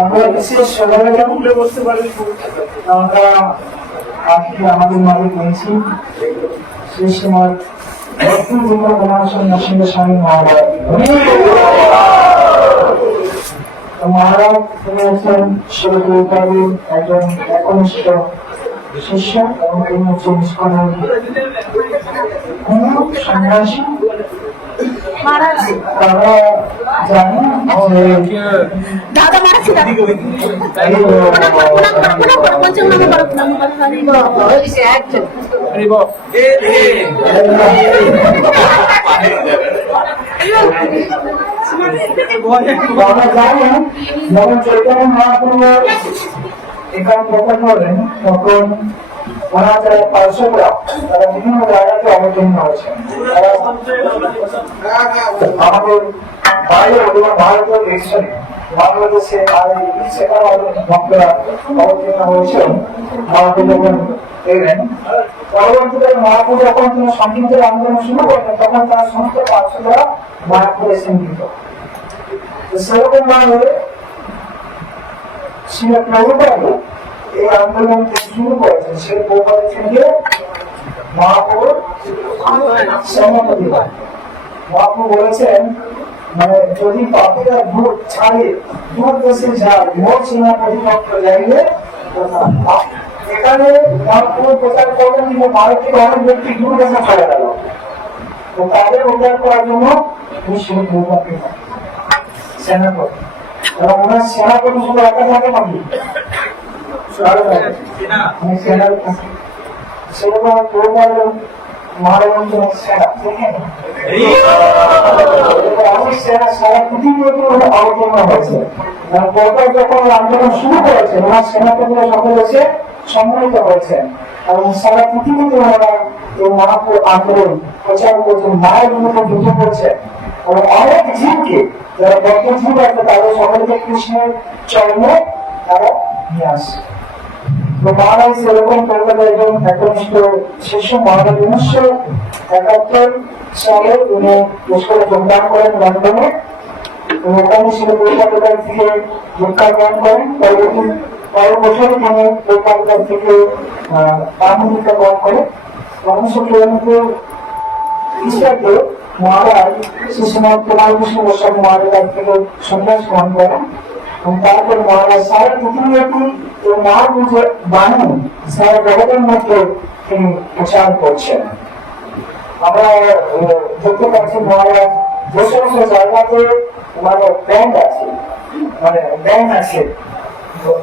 আমরা বিশেষ বসতে পারি আমরা আজকে আমাদের মাঝে পেয়েছি সেই সময় স্বামী মহারাজ। মহারাজ তিনি হচ্ছেন শিবগুরুদেবের একজন একনিষ্ঠ শিষ্য এবং তিনি হচ্ছেন ইস্কনের সন্ন্যাসী। তারা জানেন যে দাদা মারাছি আমরা জানেন যখন চৈতন্য মহাপ্রভু এখানে প্রকাশ করেন তখন ওনার যারা পার্শ্বরা তারা বিভিন্ন জায়গাতে অবতীর্ণ হয়েছেন। আমাদের বাইরে ভারতের দেশে বাংলাদেশে আর সেখানে ভক্তরা অবতীর্ণ হয়েছেন। মহাপ্রভু যখন এলেন পরবর্তীতে মহাপ্রভু যখন তিনি সংগীতের আন্দোলন শুরু করলেন তখন তার সমস্ত পার্শ্বরা মহাপ্রভু চিন্তিত। সেরকম ভাবে প্রভুপাদু এই আন্দোলন শুরু করেছেন। সে প্রভুপাদ থেকে মহাপ্রভুর সম্মতি হয়। মহাপ্রভু বলেছেন মানে যদি পাপীরা দূর ছাড়ে দূর দেশে যায় মোট সীমা প্রতিপক্ষ যাইলে এখানে মহাপ্রভু প্রচার করলেন যে ভারতের অনেক ব্যক্তি দূর দেশে চলে গেল, তো তাদের উদ্ধার করার জন্য তিনি সেই প্রভুপাদকে সেনাপতি এবং ওনার সেনাপতি শুধু একা থাকে নাকি সেরকম প্রভুপাদ মহারাজের সেনা দেখেন অনেক সেনা সারা পৃথিবীতে অবতীর্ণ হয়েছে। যখন আন্দোলন শুরু করেছেন ওনার সেনাপতিরা সকল এসে সম্মিলিত হয়েছেন এবং সারা পৃথিবীতে ওনারা এই মহাপুর আন্দোলন প্রচার করছেন, মায়ের মতো যুদ্ধ করছেন এবং অনেক জীবকে যারা বদ্ধ জীব আছে তাদের সকলকে কৃষ্ণের চরণে তারা নিয়ে আসে। তো মহারাজ সেরকম কলকাতা একজন একনিষ্ঠ শিষ্য মহারাজ 1971 সালে উনি পুষ্করে যোগদান করেন লন্ডনে এবং ওখানে ছিল কলকাতার থেকে দীক্ষা গ্রহণ করেন। পরের বছর তিনি কলকাতার থেকে দীক্ষা গ্রহণ করেন। 1994 খ্রিস্টাব্দে মহারাজ শ্রীশ্রীমৎ কুমার কৃষ্ণ গোস্বামী মহারাজ থেকে সন্ন্যাস গ্রহণ করেন এবং তারপর মহারাজ সারা পৃথিবীব্যাপী এই মহাপুরুষের বাণী সারা জগতের মধ্যে তিনি প্রচার করছেন। আমরা দেখতে পাচ্ছি মহারাজ যে সমস্ত জায়গাতে মানে ব্যাংক আছে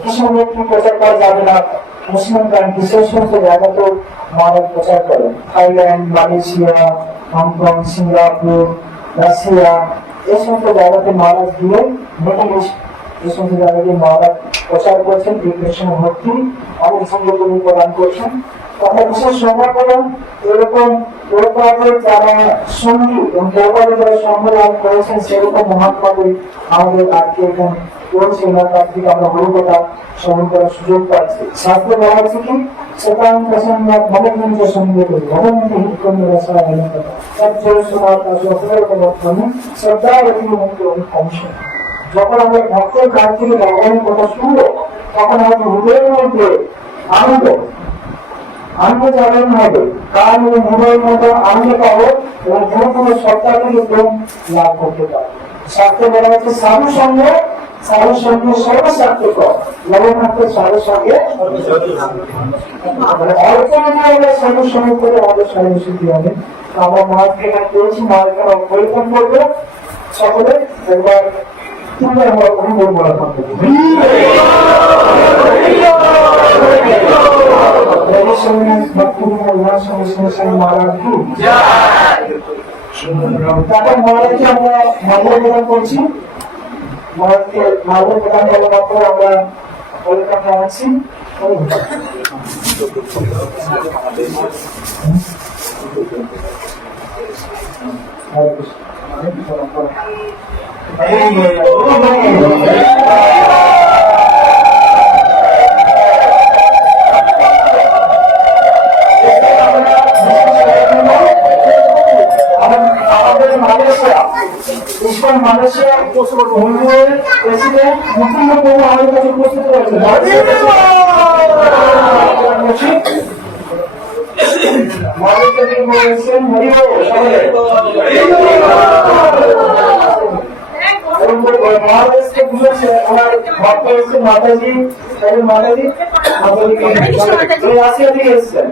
কিছু ব্যক্তি প্রচার করা যাবে না মুসলিম কান্ট্রি সেই সমস্ত জায়গাতেও মহারাজ প্রচার করেন। Thailand, Malaysia, Hong Kong, Singapore, Russia এই সমস্ত জায়গাতে মহারাজ গিয়ে মিডিল ইস্ট এই সমস্ত জায়গাতে মহারাজ প্রচার করছেন। কৃষ্ণ ভক্তি অনেক সঙ্গে প্রদান করছেন। আমরা বিশেষ সভা করেন এরকম যারা সঙ্গী এবং যারা সম্মেলন করেছেন সেরকম মহাত্মাদের আমাদের আজকে এখানে রয়েছে না, তার থেকে আমরা হরিকথা শ্রবণ করার সুযোগ পাচ্ছি। শাস্ত্রে বলা হচ্ছে কি সেখান প্রসন্ন ভগবন্ত সঙ্গে ভগবন্ত হিতকন্দ রসা শ্রদ্ধাবতী মুক্ত অংশ। যখন আমাদের ভক্তের কাছ থেকে ভগবানের কথা শুনবো তখন আমাদের হৃদয়ের মধ্যে আনন্দ জাগরণ হবে, কারণ হৃদয়ের মধ্যে আনন্দ পাবো এবং কোনো সত্তাকে লাভ করতে পারবো। শাস্ত্রে বলা হচ্ছে সাধু সঙ্গে সর্বস্বার্থক লবণার্থের সাধুর সঙ্গে অল্প যদি আমরা সাধুর সঙ্গে করে আমাদের সর্বসিদ্ধি হবে। আমরা মহাজকে এখানে পেয়েছি, মহাজকে আমরা পরিবর্তন করবো সকলে একবার আমরা অনুভব করা থাকবো। তারপর মহারাজকে আমরা মাল্য প্রদান করছি। মহারাজকে মাল্য প্রদান করার পর আমরা পরীক্ষা খাওয়াচ্ছি। আমাদের মালয়েশিয়া ইসলাম মালয়েশিয়ার মূল্যের প্রেসিডেন্ট মুকুন্দ প্রভু আমাদের কাছে উপস্থিত হয়েছে মহারাজকে বুঝেছে আমার ভক্ত এসছে মাতাজি মাতাজি আসিয়া থেকে এসছেন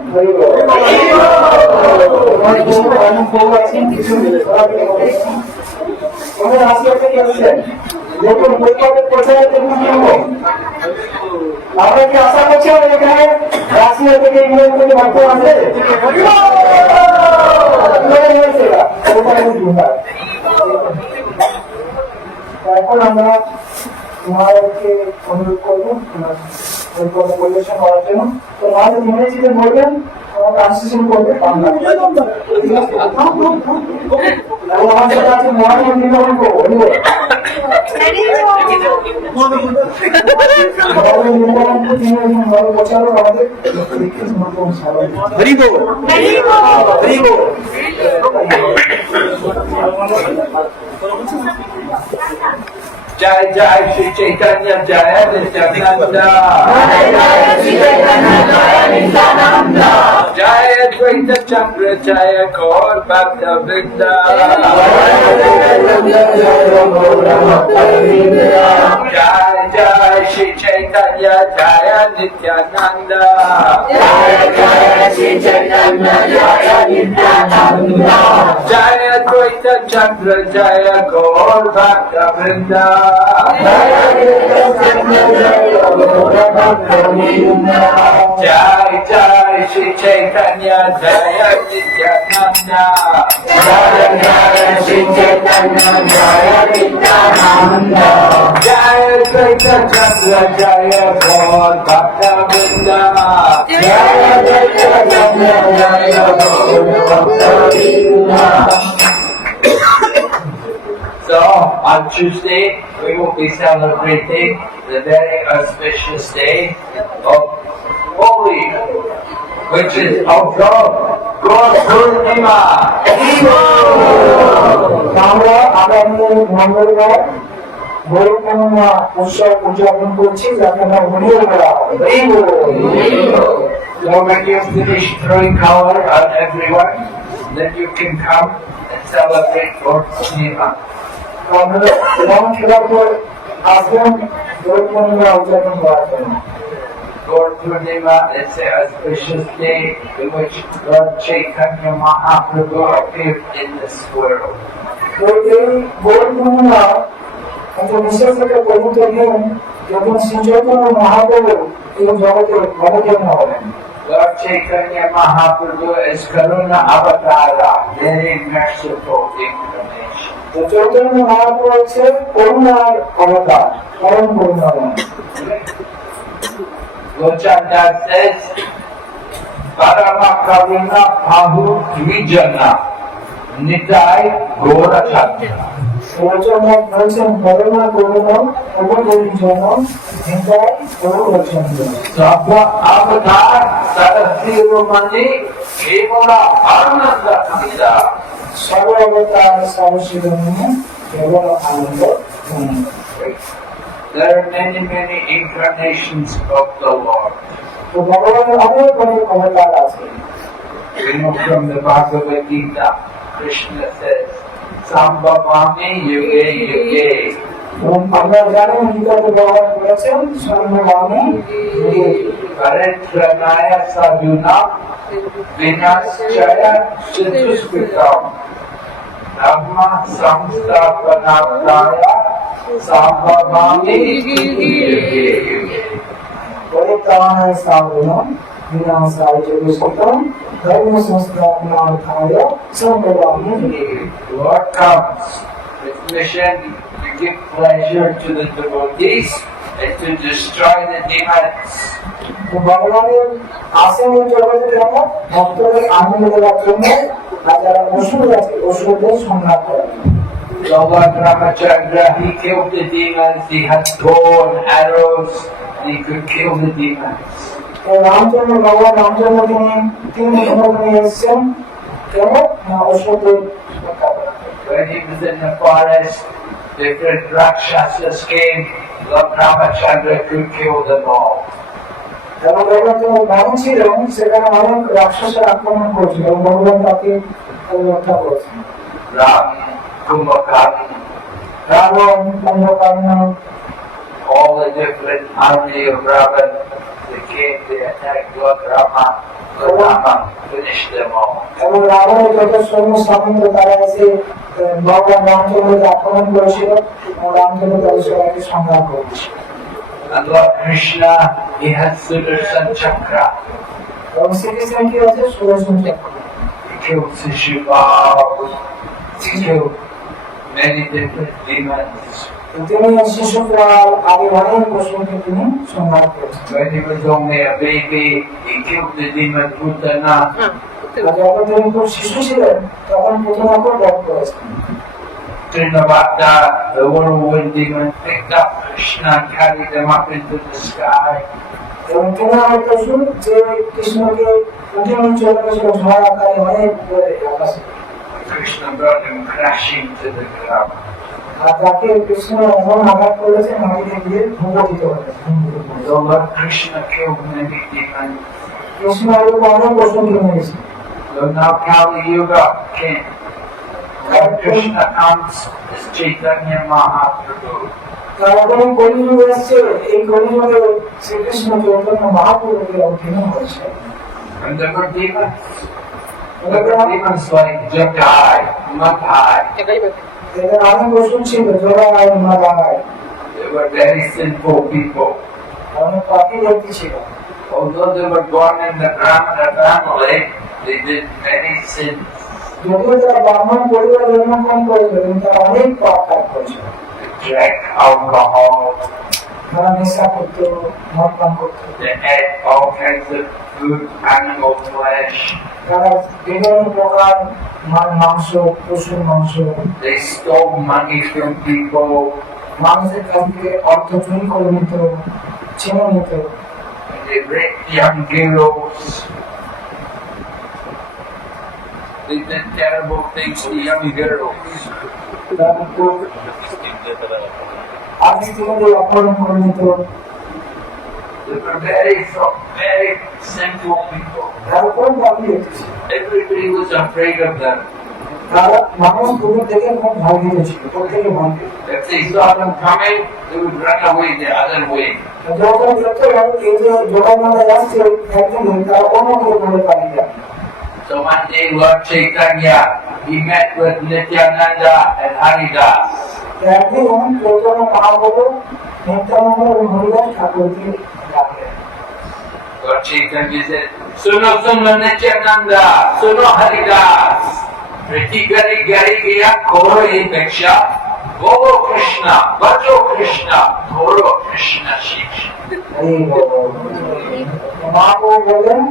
আসিয়া থেকে এসছেন যখন বৈঠকে পৌঁছায় তখন কি হবো আমরা কি আশা করছিলাম এখানে রাশিয়া থেকে ইংল্যান্ড থেকে ভক্ত আসে এখন আমরা তোমাদেরকে অনুরোধ করবো পরিবেশন করার জন্য তো মাঝে ইংরেজিতে বলবেন ট্রান্সলেশন করবে বাংলা আমার সাথে আছে মহাজন নির্মাণ করবো जय जय श्री चैतन्य जय नित्यानंद जय द्वैत चक्र जय गौर भक्त वृंद जय जय श्री चैतन्य जय नित्यानंद जय द्वैत चक्र जय गौर भक्त वृंद जय जय श्री चैतन्य जय नित्यानंद श्री चैतन्य जय नित्यानंद जय द्वैत चक्र जय गौर भक्त वृंद जय द्वैत चक्र जय गौर भक्त वृंद। So, on Tuesday, we will be celebrating the very auspicious day of Holi, which is of God Purnima. আমরা আগামী মঙ্গলবার গৌর পূর্ণিমা উৎসব উদযাপন করছি যাকে আমরা হোলিও বলা হয় So when you finish throwing color on everyone, then you can come and celebrate Lord Purnima. রং খেলার পর আসবেন গৌর পূর্ণিমা উদযাপন করার জন্য Lord Purnima is an auspicious day in which Lord Chaitanya Mahaprabhu appeared in this world. তো এই গৌর পূর্ণিমা একটা বিশেষ একটা পবিত্র দিন যখন শ্রী চৈতন্য মহাপ্রভু এই জগতে অবতীর্ণ হলেন Lord Chaitanya Mahaprabhu is Karuna Avatara, very merciful incarnation. তো চৈতন্য মহাপ্রভু হচ্ছে করুণার অবতার পরম করুণাময় Gocanda says, Parama Karuna Pahu Dvijana, Nitai Gora Chandra. রচনাক বলছেন করুণা করুণম উপদেশ জন হিংসায় Gourchandra So Avatar Sarasri Romani Kevala Ananda Kanda. সর্ববতার সর্বশিরোমণি cable Ananda There are many incarnations of the Lord. তো ভগবানের অনেক অনেক অবতার আছে We know from the Bhagavad Gita, Krishna says, Sambhavami Yuge Yuge. এবং আমরা জানি গীতাতে ভগবান বলেছেন সর্বভাবে Paritranaya Sadhuna Vinaschaya Chatusvikam Dhamma Samsthapanataya Sambhavami Yuge Yuge. পরিত্রাণায় সাধনম বিনাশায় চ দুষ্কৃতম ধর্ম সংস্থাপনার্থায় সম্ভবামি Lord comes with mission to give pleasure to the devotees and to destroy the demons. ভগবানের আসেন এই জগতে কেন ভক্তদের আনন্দ দেওয়ার জন্য আর যারা অসুর আছে অসুরদের সংহার করেন So Lord Ramachandra, he killed the demons, he had bow and arrows, he could kill the demons. Ramchandra ভগবান রামচন্দ্র তিনি ধর্ম নিয়ে এসেছেন কেন না অসুরদের when he was in the forest, different Rakshasas came, Lord Ramachandra could kill them all. এবং যখন তিনি মরণ ছিলেন সেখানে অনেক রাক্ষসের আক্রমণ করেছিল এবং ভগবান তাকে রক্ষা করেছেন। Ram, Kumbhakarna, Ravan, Kumbhakarna, all the different army of Ravan, they came, they attacked Lord Rama. Lord Rama finished them all. এবং রাবণের যত সৈন্য স্থাপন তারা এসে ভগবান রামচন্দ্রকে আক্রমণ করেছিল এবং রামচন্দ্র তাদের সবাইকে সংগ্রাম করেছিল। And Lord Krishna, he had Sudarshan Chakra. এবং শ্রীকৃষ্ণ কি আছে সুদর্শন চক্র, He killed Shishupal. He killed many different demons. তিনি শিশুপাল আদি অনেক পশুকে তিনি সংহার করেছেন। When he was only a baby, he killed the demon Putana. আর যখন তিনি খুব শিশু ছিলেন তখন প্রথমত বধ করেছেন। Trinavata, the whirlwind demon, picked up Krishna and carried them up into the sky. এবং তিনি আমার পশু যে কৃষ্ণকে উঠে নিয়ে চলে গেছিল ঝড় আকারে অনেক উপরে আকাশে। Krishna brought him crashing to the ground. আর তাকে কৃষ্ণ এমন আঘাত করেছে মাটিতে গিয়ে ভূপতিত হয়েছে। So Lord Krishna killed many demons. Krishna এরকম অনেক পশুকে মেরেছে। So now Kali Yuga came. Lord Krishna comes as Chaitanya Mahaprabhu. তারপরে কলিযুগ এসছে, এই কলিযুগে শ্রীকৃষ্ণ চৈতন্য মহাপ্রভুকে অবতীর্ণ হয়েছে। And there were demons. There were demons like Jagai, Madhai. এখানে অনেক পশু ছিল জোড়ায় মাদায়, They were very sinful people. অনেক পাখি ব্যক্তি ছিল। Although they were born in the Brahmana family, they did many sins. যদিও তারা ব্রাহ্মণ পরিবার জন্মগ্রহণ করেছিল কিন্তু তারা অনেক পাপ কাজ করেছিল। They drank alcohol. তারা নেশা করতো, মদ পান করতো, They ate all kinds of food, animal flesh. তারা বিভিন্ন প্রকার মাংস, পশুর মাংস, They stole money from people. মানুষের কাছ থেকে অর্থ চুরি করে নিত, ছিনে নিত। They raped young girls. They did terrible things to young girls. তারা খুব আর্থিকভাবে অপহরণ করে নিত। They were very sinful people. তারা কোন পাখি ব্যক্তি ছিল। Everybody was afraid of them. তারা মানুষ দূর থেকে খুব ভয় পেয়েছিল, প্রত্যেকে ভয় পেত। If they saw them coming, they would run away the other way. যখন দেখতে পারে এই যে জগন্নাথ যাচ্ছে একদিন তারা অন্যদিকে ঘুরে পালিয়ে যায়। So one day Lord Chaitanya, he met with Nityananda and Haridas. একদিন চৈতন্য মহাপ্রভু নিত্যানন্দ এবং হরিদাস ঠাকুরকে ডাকলেন। Lord Chaitanya said, Suno Suno Nityananda, Suno Haridas. Priti Gari Gari Gaya Koi Beksha, Bolo Krishna, Bajo Krishna, Goro Krishna Shiksha. Mahaprabhu বললেন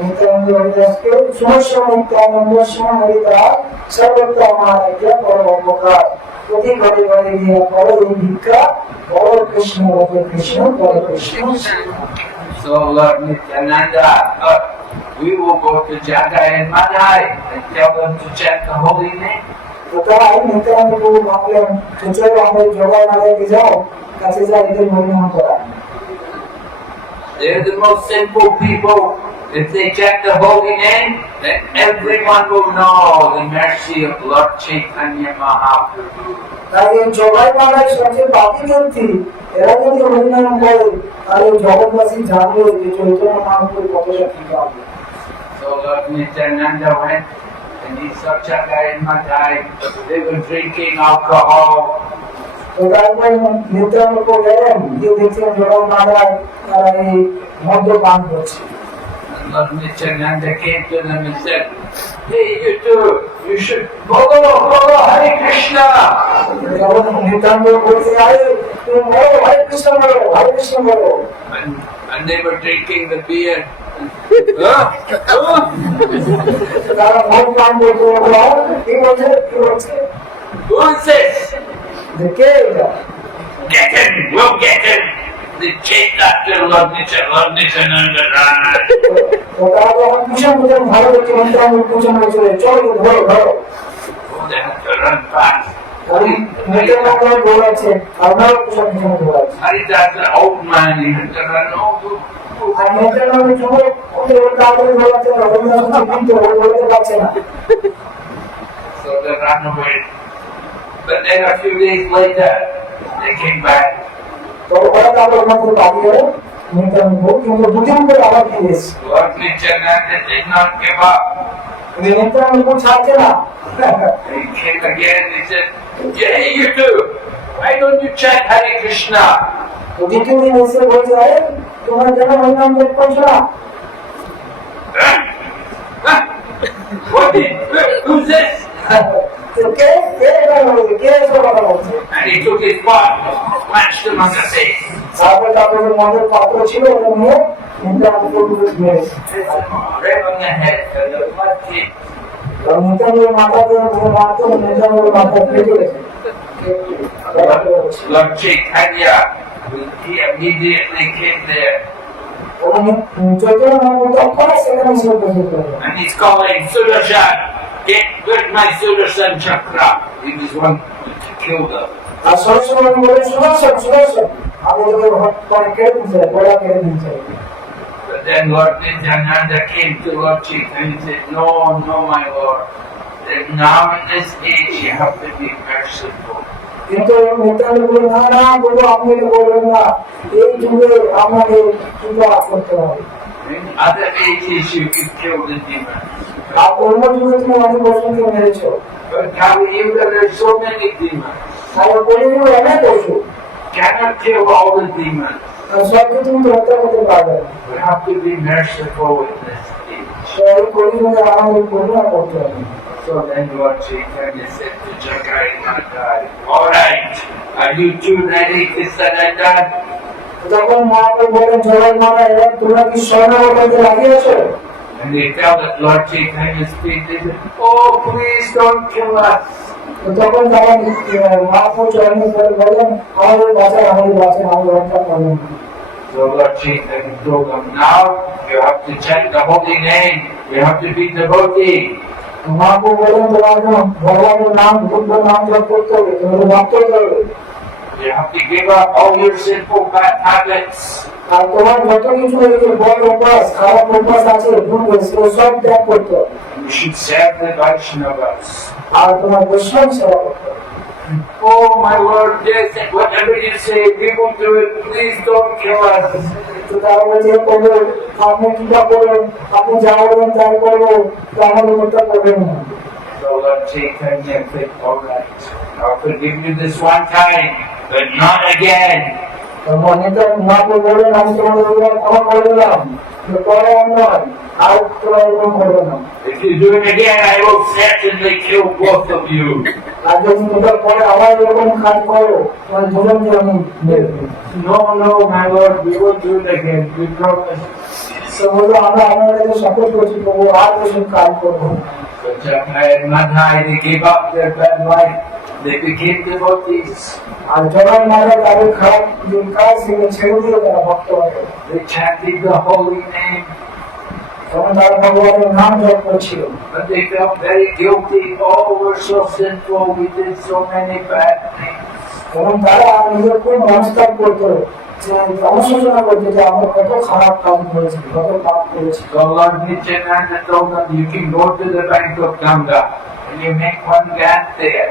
নিত্যানন্দ হরিদাসকে, সমস্যা নিত্যানন্দ সময় হরিদাস সর্বত্র আমার একটা বড় উপকার, প্রতি ঘরে ঘরে গিয়ে করো এই ভিক্ষা, বড় কৃষ্ণ বড় কৃষ্ণ বড় Krishna. So Lord Nityananda, we will go to Jagai and Madhai and tell them to chant the holy name. তো তাই নিত্যানন্দ প্রভু ভাবলেন চলো আমরা জগায় মাদায় যাও, কাছে যা এদের মনোনয়ন করা। They're the most sinful people. If they chant the holy name, then everyone will know the mercy of Lord Chaitanya Mahaprabhu. তাই এই জগায় মাদায় সবচেয়ে পাপি ব্যক্তি, এরা যদি হরিনাম করে তাহলে জগৎবাসী জানবে যে চৈতন্য মহাপ্রভু কত শক্তি পাবে। So Lord Nityananda went and he saw Jagai and Madhai. They were drinking alcohol. তো তারপরে নিত্যানন্দ প্রভু গেলেন, কেউ দেখছেন জগায় মাদায় তারা এই মদ্যপান করছে। And Lord Nityananda came to them and said, hey, you two, you should follow Hare Krishna. যখন নিত্যানন্দ বলছে আরে তুমি বলো হরে কৃষ্ণ বলো, হরে কৃষ্ণ বলো। And they were drinking the beer. তারা মদ পান করতে বলো, কি বলছে কি বলছে, Who is this? যে কে এটা? Get him! We'll get him! They chased after Lord Nityananda. তো তারা যখন পিছন পিছন ভালো দেখে নিত্যানন্দ পিছন হয়েছিল, চলো ধরো ধরো। they have to run fast. Nityananda দৌড়াচ্ছে, আমরাও সব পিছনে দৌড়াচ্ছি। Haridas, the old man, he had to run over. আর নিত্যানন্দ যুবক ওদের তাড়াতাড়ি দৌড়াচ্ছে না, রবীন্দ্রনাথ কিন্তু দৌড়াতে পারছে না। So they ran away. But then a few days later, they came back. তো ওরা তাদের মধ্যে বাকি গেল নিত্যানন্দ, কিন্তু দুদিন পরে আবার ফিরে এসেছে। Lord Nityananda did not give up. Nityananda ছাড়ছে না। He came again, he said, hey, you two, why don't you chant Hare Krishna? তো দ্বিতীয় দিন এসে বলছে, আরে তোমরা কেন হরিনাম জপ করছো না? Huh? Huh? What did, who's this? তো কে এটা বলছে, কে এসব কথা বলছে? And he took his pot, smashed him on the face. তারপরে তারপরে মদের পাত্র ছিল, ওটা নিয়ে নিত্যানন্দ মেরেছে। Right on the head, and the blood came. নিত্যানন্দের মাথাতে মারতো, নিত্যানন্দের মাথা ফেটে গেছে। Lord Chaitanya, he immediately came there. Chaitanya Mahaprabhu তখন সেখানে এসে উপস্থিত হলেন। And he's calling Sudarshan, get with my Sudarshan Chakra. He was one to kill them. আর সরস্বতী বলে, সুদর্শন সুদর্শন, আমি তোকে মানে কেড়ে দিতে চাই, গোড়া কেড়ে দিতে চাই। But then Lord Nityananda came to Lord Chaitanya and said, no, no, my Lord. That now in this age you have to be merciful. কিন্তু নিত্যানন্দ বলে, না না বলো, আপনি এটা বলবেন না, এই যুগে আমাকে কিন্তু করতে হবে। In other ages you could kill the demons. আর অন্য যুগে তুমি অনেক পশুকে মেরেছ, But Kali Yuga there's so many demons. আর কলিযুগ অনেক পশু, Cannot kill all the demons. আর সবকে তুমি হত্যা করতে পারবে না। We have to be merciful in this age. তো এই কলিযুগে আমাদের করুণা করতে হবে। So then Lord Chaitanya said to Jagai Madhai, all right, are you two ready to surrender? যখন মহাপ্রভু বলেন, জয় মারা, এবার তোমরা কি স্বর্ণবর্ণকে লাগিয়েছো? And they felt that Lord Chaitanya's feet, they said, oh, please don't kill us. তখন তারা মহাপ্রভু চরণে পড়ে বলেন, আমাদের বাঁচান, আমাদের হত্যা করবেন না। So Lord Chaitanya told them, now you have to chant the holy name, you have to be devotee. Mahaprabhu বলেন, তোমার ভগবানের নাম, বুদ্ধ নাম জপ করতে হবে, তোমাদের ভক্ত হতে হবে। You have to give up all your sinful bad habits. আর তোমার যত কিছু এই যে বড় অভ্যাস, খারাপ অভ্যাস আছে, সব ত্যাগ করতে হবে। You should serve the Vaishnavas. আর তোমার বৈষ্ণব সেবা করতে হবে। Oh my Lord, yes, and whatever you say, we will do it. Please don't kill us. তো তারা বলছে, প্রভু আপনি কৃপা করবেন, আপনি যা বলবেন তাই করবো, তো আমাদের হত্যা করবেন না। So Lord Chaitanya said, all right, I'll forgive you this one time, but not again. Mahaprabhu বললেন, আমি তোমাদের ক্ষমা করে দিলাম, পরে আর নয়, আর তোমরা এরকম করবে না। If you do it again, I will certainly kill both of you. আর যদি তোমরা পরে আবার এরকম কাজ করো, তোমার দুজনকে আমি মেরে দেবো। No, no, my Lord, we will do it again. We promise. তো বললো, আমরা আমার কাছে শপথ করছি, প্রভু আর এসব কাজ করবো না। But Jagai and Madhai, they gave up their bad life. They became devotees. আর জবাই মারা তাদের খারাপ যে কাজ সেগুলো ছেড়ে দিয়ে তারা ভক্ত হয়ে They chanted the holy name. তখন তারা ভগবানের নাম জপ করছিল। But they felt very guilty. Oh, we're so sinful. We did so many bad things. এবং তারা নিজের খুব নমস্কার করতো, যে অনুশোচনা করতো যে আমরা কত খারাপ কাজ করেছি, কত পাপ করেছি। So Lord Nityananda told them, you can go to the bank of Ganga and you make one ghat there.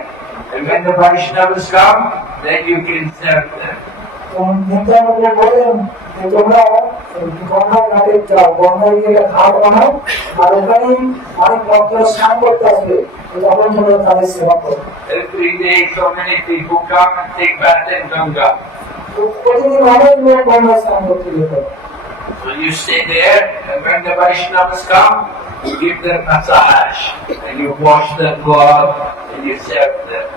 And when the Vaishnavas come, then you can serve them. Nityananda বললেন যে তোমরা গঙ্গা ঘাটে যাও, গঙ্গায় গিয়ে ঘাট বানাও, আর ওখানে অনেক ভক্ত স্নান করতে আসবে, তখন তোমরা তাদের সেবা করো। Every day so many people come and take bath in Ganga. তো প্রতিদিন অনেক লোক গঙ্গায় স্নান করতে যেত। So you stay there, and when the Vaishnavas come, you give them massage, and you wash their clothes, and you serve them.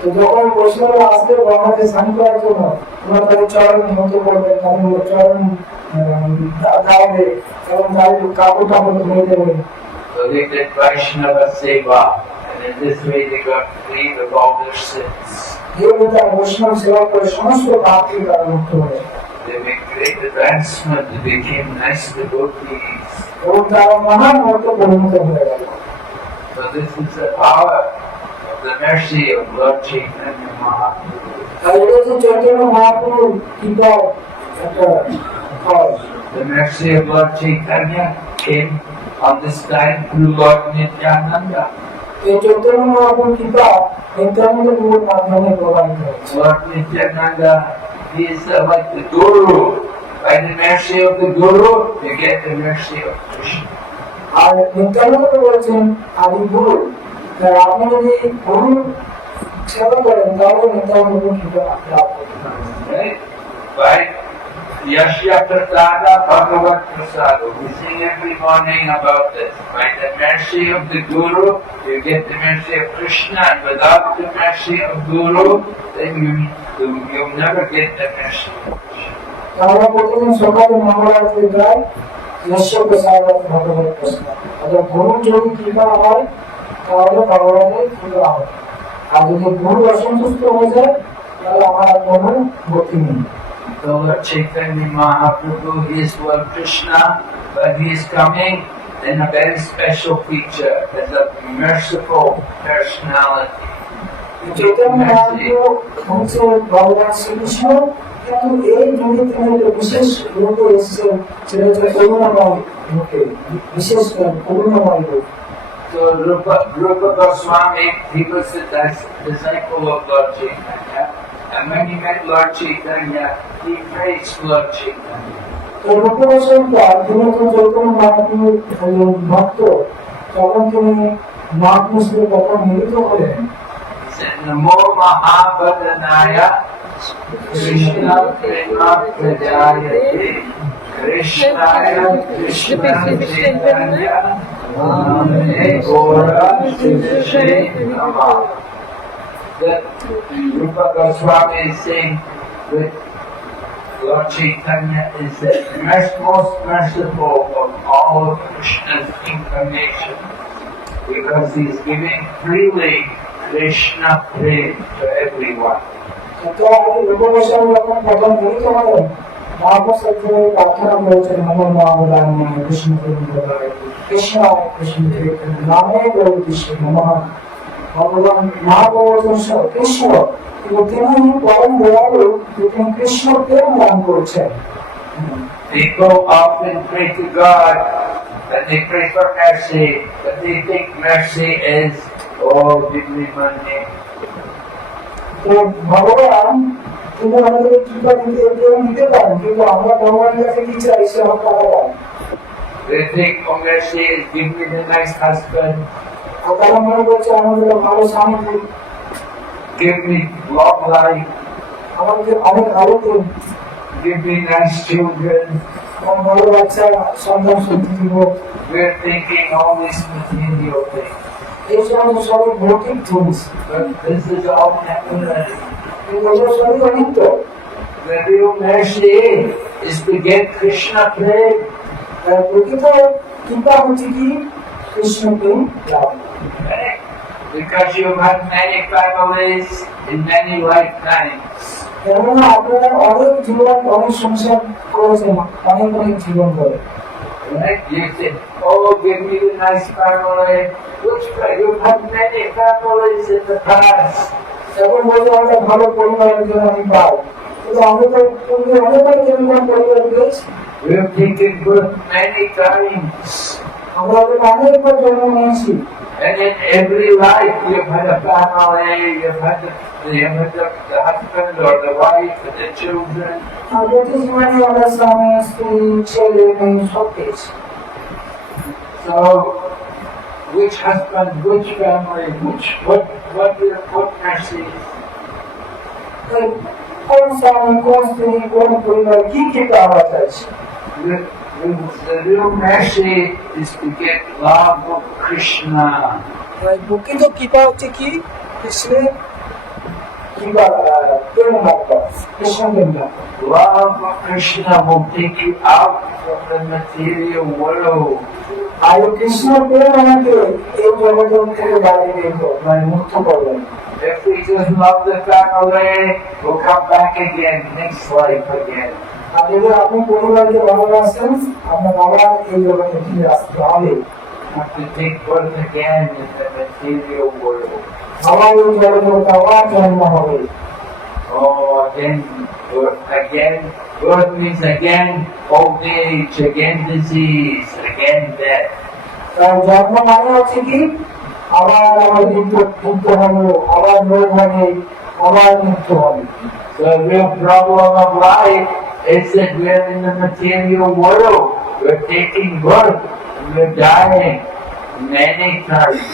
তো যখন বৈষ্ণব আসবে গঙ্গাতে স্নান করার জন্য, তোমরা তাদের চরণ মতো করবে, তাদের চরণ দাঁড়াবে এবং তাদের কাপড় টাপড় ধুয়ে দেবে। So they did Vaishnava Seva, and in this way they got freed of all their sins. যেহেতু তারা বৈষ্ণব সেবা করে সমস্ত পাপ থেকে তারা মুক্ত হয়ে, They made great advancement, they became nice devotees. এবং তারা মহান ভক্ত পরিণত হয়ে গেল। So this is the power of the mercy of Lord Chaitanya Mahaprabhu. আর এটা হচ্ছে চৈতন্য মহাপ্রভুর কৃপা একটা ফল। The mercy of Lord Chaitanya came on this time through Lord Nityananda. এই চৈতন্য মহাপ্রভুর কৃপা নিত্যানন্দ প্রভুর মাধ্যমে প্রবাহিত হচ্ছে। Lord Nityananda, he is like the Guru. By the mercy of the Guru, you get the mercy of Krishna. আর নিত্যানন্দ বলেছেন আদি গুরু, আপনি যদি গুরু সেবা করেন তাহলে নিত্যানন্দ কৃপা লাভ করতে পারেন। Right? By Yashya Prasada Bhagavat Prasada. We sing every morning about this. By the mercy of the Guru, you get the mercy of Krishna, and without the mercy of Guru, then you'll never get the mercy of Krishna. আমরা প্রতিদিন সকালে মঙ্গলারতি গাই ঈশ্বর প্রসাদ ভগবত কৃষ্ণ। অর্থাৎ গুরু যদি কৃপা হয় তাহলে ভগবানের কৃপা হয়, আর যদি গুরু অসন্তুষ্ট হয়ে যায় তাহলে আমার কোনো গতি নেই। So Lord Chaitanya Mahaprabhu, he is Lord Krishna, but he is coming in a very special feature as a merciful personality. Chaitanya Mahaprabhu হচ্ছে ভগবান শ্রীকৃষ্ণ, কিন্তু এই যুগে তিনি একটা বিশেষ রূপে এসেছেন, সেটা হচ্ছে করুণাময় রূপে, বিশেষ করুণাময় রূপ। So Rupa Goswami, he was the disciple of Lord Chaitanya, and when he met Lord Chaitanya, he praised Lord Chaitanya. এই রূপ গোস্বামীটা তিনি তো চৈতন্য মহাপ্রভুর ভক্ত, তখন তিনি মহাপ্রভুর সাথে কখন মিলিত হলেন। He said, Namo Mahabhadanaya Krishna Prema Prajayate Krishnaya Krishna Chaitanya Namane Gora Shri Namah. That Rupa Goswami is saying that Lord Chaitanya is the most merciful of all of Krishna's incarnations, because he is giving freely Krishna prema to everyone. তো রূপ গোস্বামী যখন প্রথম মিলিত হলেন, মহাপ্রভুর সাথে প্রার্থনা করেছেন, নমো মহাবদান্যায় কৃষ্ণ প্রেমায় কৃষ্ণায় কৃষ্ণ নামে গৌর কৃষ্ণ নমঃ। ভগবান মহাপ্রভু কৃষ্ণ, কিন্তু তিনি পরম দয়ালু, তিনি কৃষ্ণ প্রেম দান করেছেন। People often pray to God, and they pray for mercy, but they think mercy is, oh, give me money. তো ভগবান তিনি আমাদের কৃপা দিতে প্রেম দিতে পারেন, কিন্তু আমরা ভগবানের কাছে কি চাই? সে হোক টাকা পাই। They think, oh, mercy is, give me the nice husband, আর তারা মনে করছে আমাদের ভালো স্বামী দিন, give me long life, আমাদের অনেক আরো দিন, give me nice children. আমার ভালো বাচ্চা সন্তান সন্ততি দিব। We're thinking all these material things. এই সমস্ত সবই ভৌতিক জিনিস, But this is all temporary. কিন্তু এগুলো সবই অনিত্য। The real mercy is to get Krishna prema. প্রকৃত কৃপা হচ্ছে কি? কৃষ্ণ প্রেম লাভ। Right? Because you've had many families in many lifetimes. কেননা আপনারা অনেক জীবন অনেক সংসার করেছেন, অনেক অনেক জীবন করে। Right? You say, oh, give me the nice family. Which you've had many families in the past. এখন বলতে আমরা ভালো পরিবারের জন্য আমি পাই, কিন্তু আমরা তো পূর্বে অনেকবার যেরকম পরিবার পেয়েছি, We've taken birth many times. আমরা ওদের অনেকবার জন্ম নিয়েছি। And in every life you've had a family, you've had the husband or the wife and the children. আর প্রতি জীবনে আমরা স্বামী স্ত্রী ছেলে মেয়ে সব পেয়েছি। So, which husband, which family, what mercy? তাই কোন স্বামী কোন স্ত্রী কোন পরিবার কি কৃপা আমরা চাইছি? The real mercy is to get love of Krishna. প্রকৃত কৃপা হচ্ছে কি? কৃষ্ণের কৃপা, প্রেম লাভ করা, কৃষ্ণ প্রেম লাভ করা। Love of Krishna will take you out of the material world. আর কৃষ্ণ প্রেম আমাকে এই জগতের থেকে বাইরে বের করবে, মানে মুক্ত করবে। If we just love the family, we'll come back again, next life again. আর যদি আপনি পরিবারকে ভালোবাসেন, আপনার বাবা এই জগতে ফিরে আসতে হবে। Have to take birth again in the material world. আবার এই জগতে আবার জন্ম হবে। Oh, again, birth means again old age, again disease, again death. তার জন্ম মানে হচ্ছে কি আবার আমাদের যুক্ত হবে, আবার রোগ হবে, আবার মৃত্যু হবে। The real problem of life is that we're in the material world. We're taking birth, we're dying many times.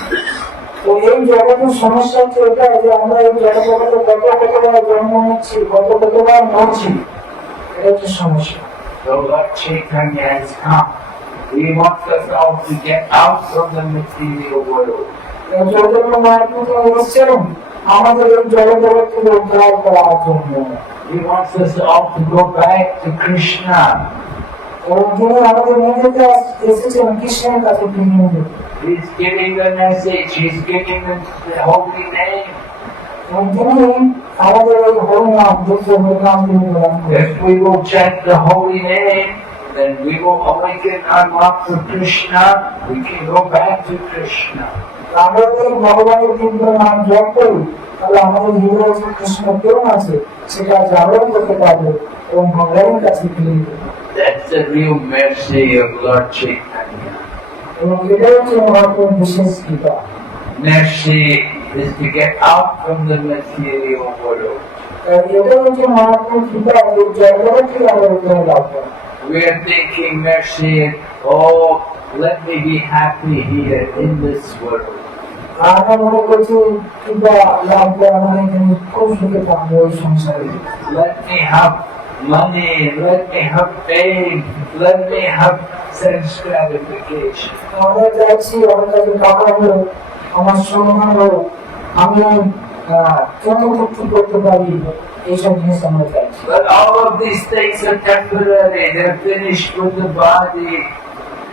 তো এই জগতের সমস্যা হচ্ছে এটা যে আমরা এই জগতে কতবার জন্ম নিচ্ছি, কতবার মরছি, এটা হচ্ছে সমস্যা। So Lord Chaitanya has come. He wants us all to get out from the material world. Chaitanya Mahaprabhu এসেছেন আমাদের এই জগতের থেকে উদ্ধার করার জন্য। He wants us all to go back to Krishna. এবং তিনি আমাদের নিজেকে এসেছেন কৃষ্ণের কাছে ফিরিয়ে নিতে। He's giving the message, he's giving them the holy name. এবং তিনি আমাদের এই হরি নাম, দুর্গ হরি নাম তিনি প্রদান করেন। If we will chant the holy name, then we will awaken our love for Krishna. We can go back to Krishna. আমরা যদি ভগবানের দিব্য নাম জপ করি তাহলে আমাদের হৃদয়ে যে কৃষ্ণ প্রেম আছে সেটা জাগরণ করতে পারবে এবং ভগবানের কাছে ফিরে যেতে পারবে। That's the real mercy of Lord Chaitanya. এবং এটাই হচ্ছে মহাপ্রভুর বিশেষ কৃপা। Mercy is to get out from the material world. এটাই হচ্ছে মহাপ্রভুর কৃপা, যে জগৎ থেকে আমরা উদ্ধার লাভ করি। We are thinking mercy, oh, let me be happy here in this world. আমরা মনে করছি কৃপা লাভ করে আমরা এখানে খুব সুখে থাকবো এই সংসারে। Let me have money, let me have fame, let me have sense gratification. আমরা চাইছি আমার কাছে টাকা হলো, আমার সম্মান হলো, আমি চন্দ্রমুক্তি করতে পারি, এইসব জিনিস আমরা চাইছি। But all of these things are temporary, they're finished with the body.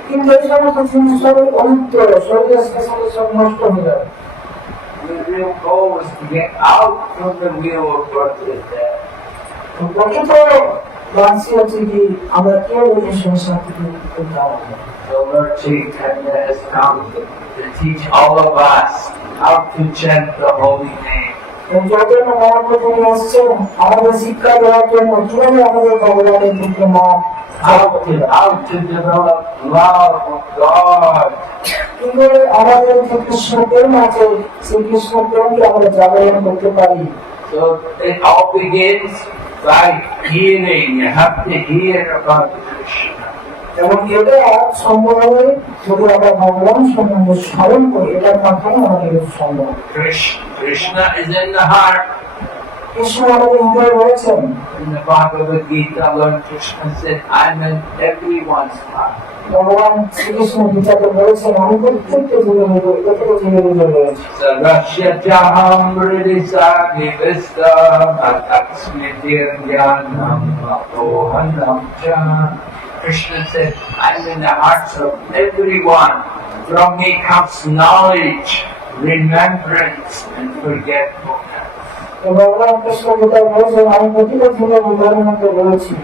কিন্তু এই সমস্ত জিনিস সব অনিত্য, শরীরের সাথে সব নষ্ট হয়ে যাবে। The real goal is to get out from the wheel of birth and death. প্রকৃত বাঞ্ছি হচ্ছে কি আমরা কেউ এই সংসার থেকে উদ্ধার হবো। The Lord Chaitanya has come to teach all of us how to chant the holy name. Chaitanya Mahaprabhu এসেছেন আমাদের শিক্ষা দেওয়ার জন্য কিভাবে আমাদের ভগবানের দিব্য নাম How to develop love of God. কিভাবে আমাদের যে কৃষ্ণ প্রেম আছে সেই কৃষ্ণ প্রেমকে আমরা জাগরণ করতে পারি। So it all begins by hearing. You have to hear about Krishna. এবং এটা সম্ভব হবে যদি আমরা ভগবান সম্বন্ধে স্মরণ করি, এটার মাধ্যমে আমাদের সম্ভব। Krishna is in the heart. Krishna আমাদের হৃদয়ে রয়েছেন। In the Bhagavad Gita, Lord Krishna said, I'm in everyone's heart. ভগবান শ্রীকৃষ্ণ গীতাতে বলেছেন আমি প্রত্যেকটা জীবের হৃদয়ে, প্রত্যেকটা জীবের হৃদয়ে রয়েছি। Sarvasya jaham hridisa nivista ataksmitiryanam apohanam cha. Krishna said, I'm in the hearts of everyone. From me comes knowledge, remembrance, and forgetfulness. ভগবান কৃষ্ণ গীতায় বলেছেন আমি প্রতিটা জীবের হৃদয়ের মধ্যে রয়েছি,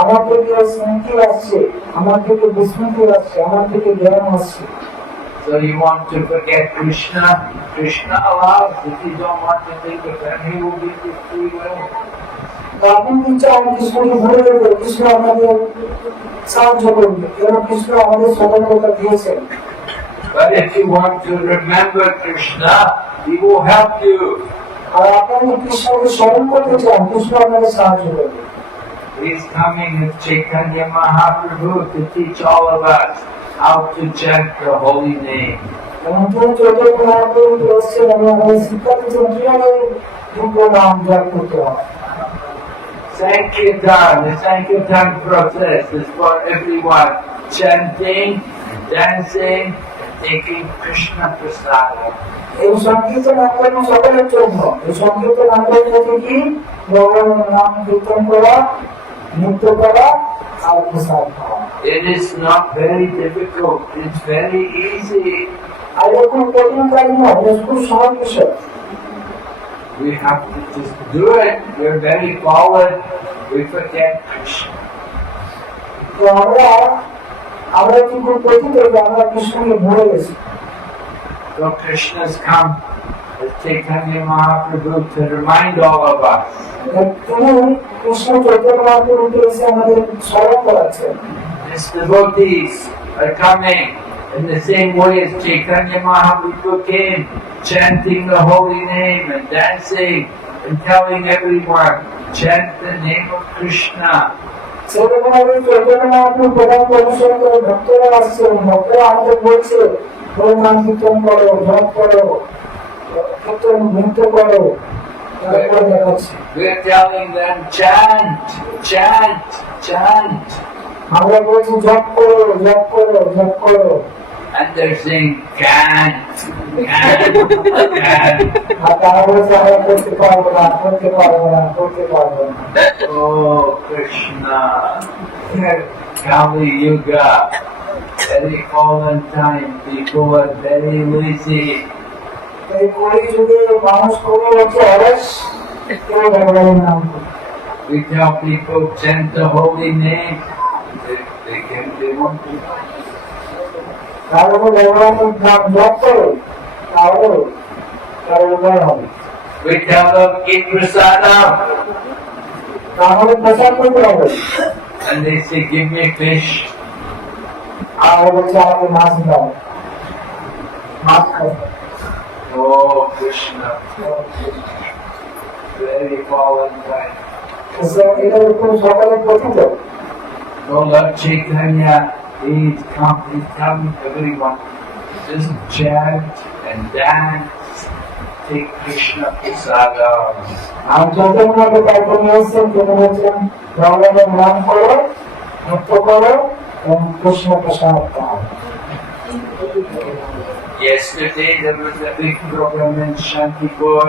আমার থেকে স্মৃতি আসছে, আমার থেকে বিস্মৃতি আসছে, আমার থেকে জ্ঞান আসছে। So you want to forget Krishna? Krishna allows. If you don't want to think of him, he will give you free will. আপনি কি চান কৃষ্ণকে ভুলে যেতে, কৃষ্ণ আমাদের সাহায্য করবে এবং কৃষ্ণ আমাদের স্বতন্ত্রতা দিয়েছেন। But if you want to remember Krishna, he will help you. আর আপনি কৃষ্ণকে স্মরণ করতে চান, কৃষ্ণ আপনাকে সাহায্য করবে। He's coming with Chaitanya Mahaprabhu to teach all of us how to chant the holy name. এবং তিনি চৈতন্য মহাপ্রভু এসেছেন এবং আমাদের শিক্ষা দিচ্ছেন কিভাবে দিব্য নাম জপ করতে হয়। Sankirtan, the Sankirtan process is for everyone. Chanting, dancing, and taking Krishna Prasada. এই সংকীর্তন আন্দোলন সকলের জন্য। এই সংকীর্তন আন্দোলন হচ্ছে কি ভগবানের নাম কীর্তন করা, নৃত্য করা আর প্রসাদ খাওয়া। It is not very difficult, it's very easy. আর এরকম কঠিন কাজ নয়, এটা খুব সহজ বিষয়। We have to just do it. We're very forward. We forget Krishna. তো আমরা কি খুব কঠিন যে আমরা কৃষ্ণকে ভুলে গেছি। So Krishna's come to Chaitanya Mahaprabhu to remind all of us. তিনি কৃষ্ণ চৈতন্য মহাপ্রভুকে এসে আমাদের স্মরণ করাচ্ছেন। His devotees are coming in the same way as Chaitanya Mahaprabhu came, chanting the holy name and dancing and telling everyone, chant the name of Krishna. সেরকমভাবে চৈতন্য মহাপ্রভু প্রধান অনুসরণ করে ভক্তরা আসছেন, ভক্তরা আমাদের বলছে ওই নাম কীর্তন করো, জপ করো, কীর্তন নৃত্য করো, তারপরে দেখাচ্ছি। We're telling them, chant, chant, chant. আমরা বলছি জপ করো, জপ করো, জপ করো। And they're saying, can't, can't, can't. আর তারা বলছে আমরা করতে পারবো না, করতে পারবো না, করতে পারবো না। Oh, Krishna, Kali Yuga, very fallen time, people are very lazy. এই কলিযুগে মানুষ খুবই হচ্ছে অলস, কেউ ভগবানের নাম করে। We tell people, chant the holy name. They want to. তাহলে ভগবানের নাম জপ করো, তাহলে তার উপায় হবে। We tell them, eat prasadam. তাহলে প্রচার করতে হবে। And they say, give me fish. আর বলছে আমাকে মাছ দাও, মাছ খাও। Oh, Krishna, very fallen time. এটার উপর সকালে পতিত। Oh, Lord Chaitanya, he's coming, everyone. Just chant and dance, take Krishna prasadam. আর চৈতন্যকে তারপর নিয়ে এসছেন, তিনি বলছেন ভগবানের নাম করো, নৃত্য করো এবং কৃষ্ণ প্রসাদ পাও। Yesterday there was a big program in Shantipur.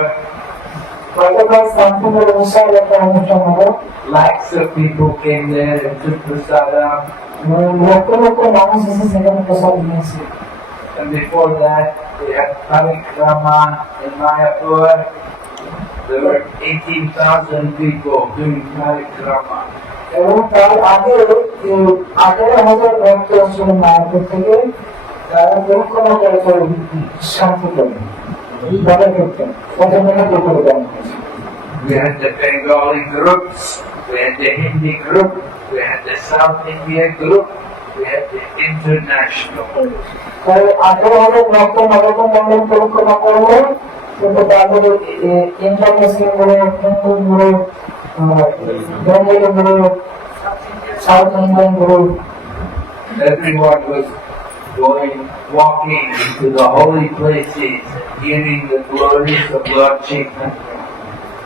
গতকাল শান্তিপুর বিশাল একটা অনুষ্ঠান হলো। Lakhs of people came there and took prasadam. Lakh lakh মানুষ এসে সেখানে প্রসাদ নিয়েছে। And before that, we had Parikrama in Mayapur. There were 18,000 people doing Parikrama. এবং তার আগে 18,000 ভক্ত ছিলেন মায়াপুর থেকে, তারা পরিক্রমা করে শান্তি করে বলে করতেন। We had the Bengali groups, we had the Hindi group, we had the South India group, we had the international. তাই 18,000 ভক্ত নবম মন্ডল পরিক্রমা করলো, কিন্তু তাদের international group, Hindu group, Bengali group, south Indian group, Everyone was going, walking into the holy places, hearing the glories of Lord Chaitanya.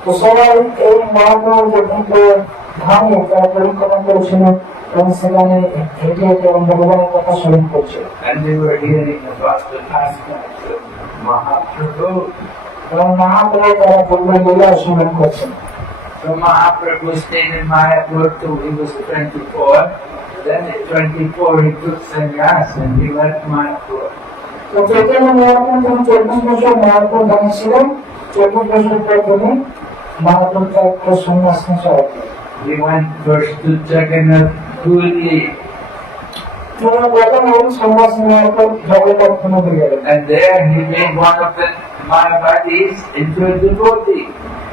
তো সবাই এই মহাপ্রভু কিন্তু ধামে তারা পরিক্রমা করেছিলেন এবং সেখানে হেঁটে হেঁটে এবং ভগবানের কথা স্মরণ করছে And they were hearing about the pastimes of Mahaprabhu. এবং মহাপ্রভু তারা পূর্ণ লীলা স্মরণ করছেন। So Mahaprabhu stayed in Mayapur till he was 24. Then at 24 he took sannyas and he left Mayapur. তো চৈতন্য মহাপ্রভু যখন 24 বছর মহাপ্রভু ধামে ছিলেন, 24 বছর পর তিনি মহাপ্রভু তার সন্ন্যাস নিয়ে He went first to Jagannath Puri তিনি প্রথমে সন্ন্যাস নেওয়ার পর জগন্নাথ পুরীতে গেলেন and there he made one of the Mayavadis into a devotee.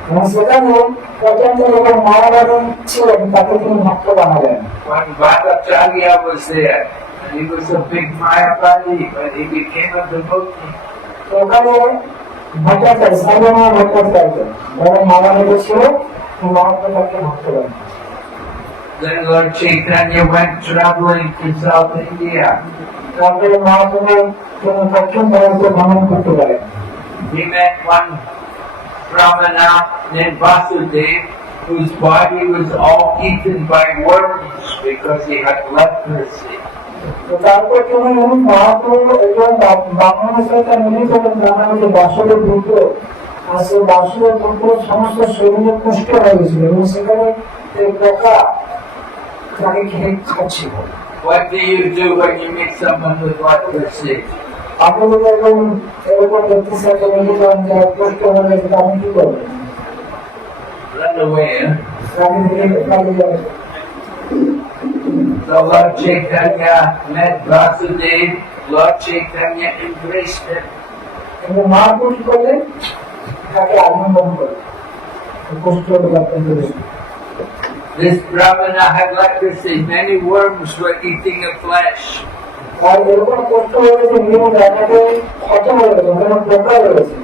এবং সেখানে প্রথম যখন মায়াবাদী ছিলেন তাকে তিনি ভক্ত বানালেন। When Bhattacharya was there, and he was a big Mayavadi, but he became a devotee. ওখানে ভট্টাচার্য সাধনা ভট্টাচার্য যারা মায়াবাদী ছিল মহাপ্রভুকে ভক্ত বানালেন। Then Lord Chaitanya went traveling to South India. তারপরে মহাপ্রভু তিনি দক্ষিণ ভারতে ভ্রমণ করতে পারেন। He met one Brahmana named Vasudev, whose body was all eaten by worms because he had leprosy. তো তারপর তিনি মহাপ্রভু একজন ব্রাহ্মণের সাথে মিলিত হলেন, তার যে বাসুদেব দুর্গ আর সেই বাসুদেব দুর্গ সমস্ত শরীরে পুষ্ট হয়ে গেছিল এবং সেখানে এই পোকা তাকে খেয়ে খাচ্ছিল। What do you do when you meet someone with leprosy? আপনি যদি এরকম ব্যক্তির সাথে মিলিত হন যারা পুষ্ট হলে আপনি কি করবেন? Run away, huh? আপনি পালিয়ে যাবেন। So Lord Chaitanya met Vasudev. Lord Chaitanya embraced him. কিন্তু মহাপ্রভু কি করলেন? তাকে আলিঙ্গন করে কষ্ট অত্যন্ত বেশি। This Brahmana had leprosy. Many worms were eating the flesh. আর এরকম কষ্ট হয়েছে নিয়ম জায়গাতে খতম হয়ে গেছে, ওখানে পোকা রয়েছে।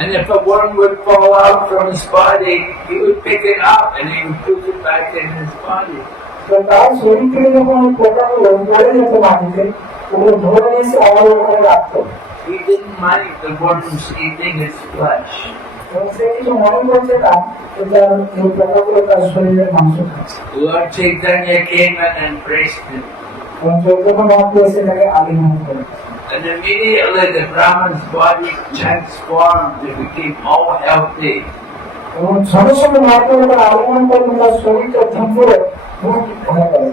And if a worm would fall out from his body, he would pick it up and he would put it back in his body. তো তার শরীর থেকে যখন ওই পোকাগুলো পড়ে যেত মাটিতে, ওগুলো ধরে নিয়েছে আবার ওখানে রাখতো। He didn't mind the worms eating his flesh. এবং সে কিছু মনে করছে না যে তার এই পোকাগুলো তার শরীরের মাংস খাচ্ছে। Lord Chaitanya came and embraced him. এবং চৈতন্য মহাপ্রভু এসে তাকে আলিঙ্গন করে। And immediately the Brahman's body transformed. It became all healthy. এবং সঙ্গে সঙ্গে মহাপ্রভু তার আলিঙ্গন করলে তার শরীরটা ধীরে হয়ে গেল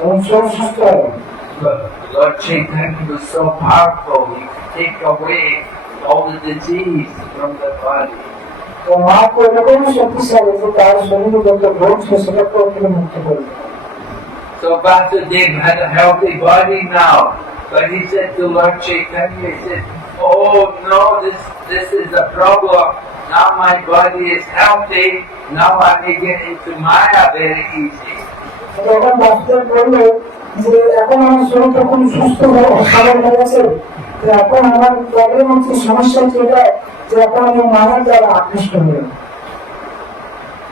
এবং শরীর সুস্থ হয়ে গেল। But Lord Chaitanya was so powerful, he could take away all the disease from the body. তো মহাপ্রভু এরকমই শক্তিশালী যে তার শরীরে যত রোগ ছিল সেটাকেও তিনি মুক্ত করে দিলেন। So Vasudev had a healthy body now. But he said to Lord Chaitanya, he said, oh no, this is a problem. Now my body is healthy, now I may get into Maya very easy. তখন বাসুদেব বললো যে এখন আমার শরীরটা খুব সুস্থ সবল হয়ে গেছে, এখন আমার প্রবলেম হচ্ছে, সমস্যা হচ্ছে এটা যে এখন আমি মায়ার দ্বারা আকৃষ্ট হয়ে গেলাম।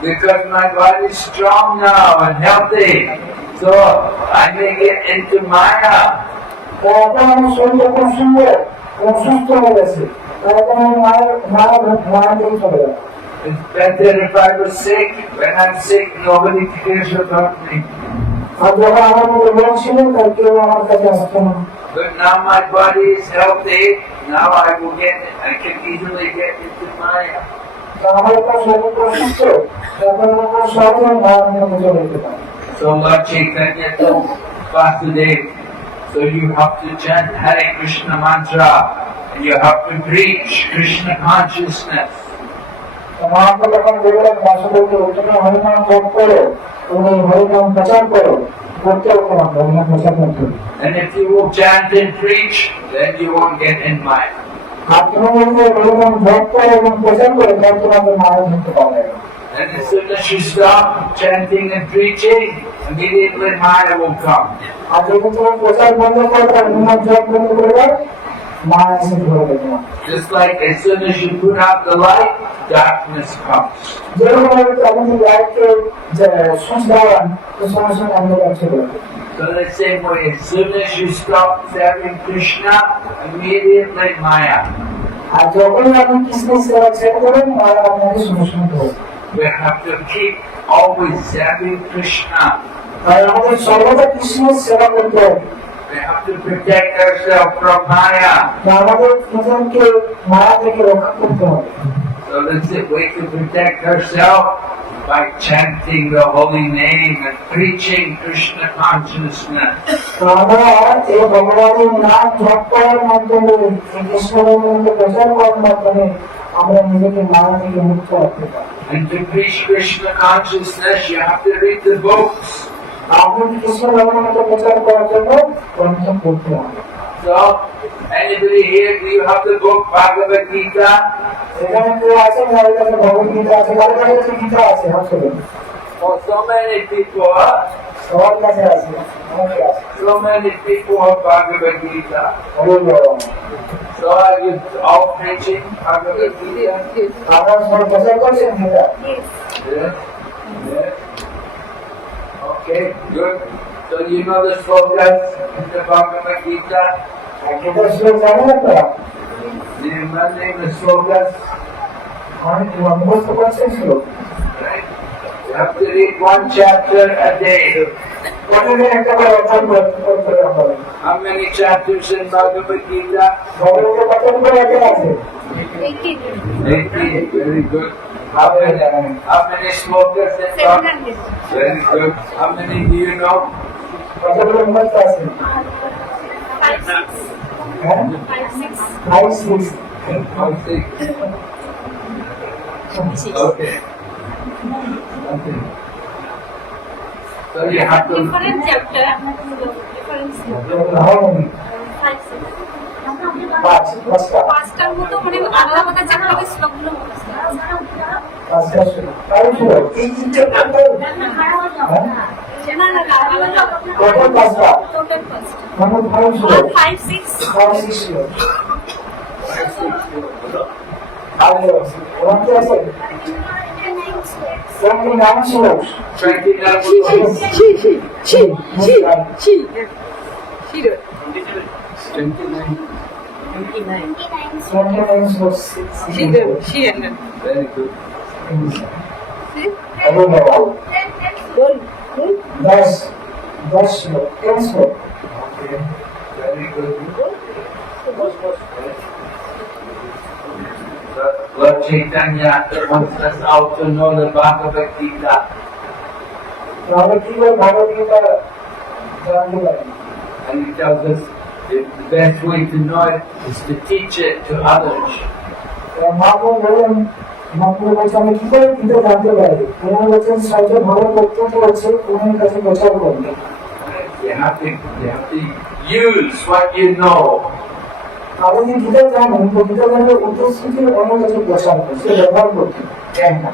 Because my body is strong now and healthy, so I may get into Maya. তো এখন আমার শরীরটা খুব সুন্দর এবং সুস্থ হয়ে গেছে, এখন আমি মায়ের দিকে চলে গেলাম। It's better if I was sick. When I'm sick, nobody cares about me. আর যখন আমার মধ্যে রোগ ছিল তার কেউ আমার কাছে আসতো না। But now my body is healthy, now I can easily get into Maya. তো আমার একটা শরীরটা সুস্থ, এখন আমার সহজে মায়ের মধ্যে চলে যেতে পারে। So Lord Chaitanya told Vasudev, so you have to chant Hare Krishna mantra and you have to preach Krishna consciousness. Mahaprabhu যখন বললেন বাসুদেবকে তুমি হরিনাম জপ করো, তুমি হরিনাম প্রচার করো, করতে হতো না হরিনাম প্রচার করতে। And if you will chant and preach, then you won't get in Maya. আর তুমি যদি হরিনাম জপ করো এবং প্রচার করো, তাহলে তোমাকে মায়া ধরতে পারবে না। And as soon as you stop chanting and preaching, immediately Maya will come. আর যখন তুমি প্রচার বন্ধ করবে, হরিনাম জপ বন্ধ করবে, মায়া এসে ধরে দেবে না। Just like as soon as you put out the light, darkness comes. যেরকম ভাবে আপনি লাইটকে সুইচ দেওয়ান, তো সঙ্গে সঙ্গে অন্ধকার চলে যাবে। So the same way, as soon as you stop serving Krishna, immediately Maya. আর যখনই আপনি কৃষ্ণের সেবা ছেড়ে দেবেন, মায়া আপনাকে সঙ্গে সঙ্গে ধরবে। We have to keep always serving Krishna. তাই আমাদের সর্বদা কৃষ্ণের সেবা করতে হবে। We have to protect ourselves from Maya. আমাদের নিজনকে মায়া থেকে রক্ষা করতে হবে। So that's the way to protect ourselves, by chanting the holy name and preaching Krishna consciousness. আমরা এই ভগবানের নাম জপ করার মাধ্যমে, কৃষ্ণের মধ্যে প্রচার করার মাধ্যমে আমরা নিজেকে মায়া থেকে মুক্ত রাখতে পারি। And to preach Krishna consciousness, you have to read the books. আপনি কৃষ্ণ ভগবানকে প্রচার করার জন্য গ্রন্থ পড়তে হবে। So, anybody here, do you have the book Bhagavad Gita? এখানে কেউ আছে যাদের কাছে ভগবদ্গীতা আছে, কারোর কাছে গীতা আছে? আসলে Oh, so many people, huh? সবার কাছে আছে, অনেকে আছে। So many people have Bhagavad Gita. Hari ball. So are you all preaching Bhagavad Gita? আপনারা সবাই প্রচার করছেন Gita? Yeah. Yeah. Okay, good. So you know the slokas in the Bhagavad Gita? গীতার শ্লোক জানেন আপনারা? Do you name the slokas? অনেক মুখস্থ করছেন শ্লোক। Right? You have to read one chapter a day. প্রতিদিন একটা করে অর্থ করতে হবে। How many chapters in Bhagavad Gita? Bhagavad Gita কত করে আছে? 18. Very good. How many slokas in Bhagavad Gita? Very good. How many do you know? কতগুলো মুখস্থ আছে? 5, 6. হ্যাঁ? 5, 6. 5, 6। Okay. Okay. So you have to. Different chapter. Different sloka. harmony. 5, 6. পাঁচটা পাঁচটার মতো মানে আলাদা আলাদা চারটে শ্লোকগুলো মুখস্থ আছে। পাঁচটা তাই ছিল এই তিনটে না না আলাদা টোটাল পাঁচটা টোটাল পাঁচটা মানে ভালো ছিল 5 6 ফার্সি ছিল আর ওরা কি আছে সেভেন্টি নাইন ছিল 29 ছিল Very good. दस दस ছিল 10 ছিল Okay. Very good. Lord Chaitanya wants us all to know the Bhagavad Gita. তাহলে কি করে ভাগবত গীতা জানতে পারি And he tells us the best way to know it is to teach it to others. মাকে বলেন মাকে বলছে আমি কি করে গীতা জানতে পারি উনি বলছেন সবচেয়ে ভালো বক্তব্য হচ্ছে উনার কাছে প্রচার করবে You have to use what you know. আপনি যদি গীতা জানেন তো গীতা জানলে উদ্দেশ্যকে অন্য কাছে প্রচার করছে ব্যবহার করতে জ্ঞান না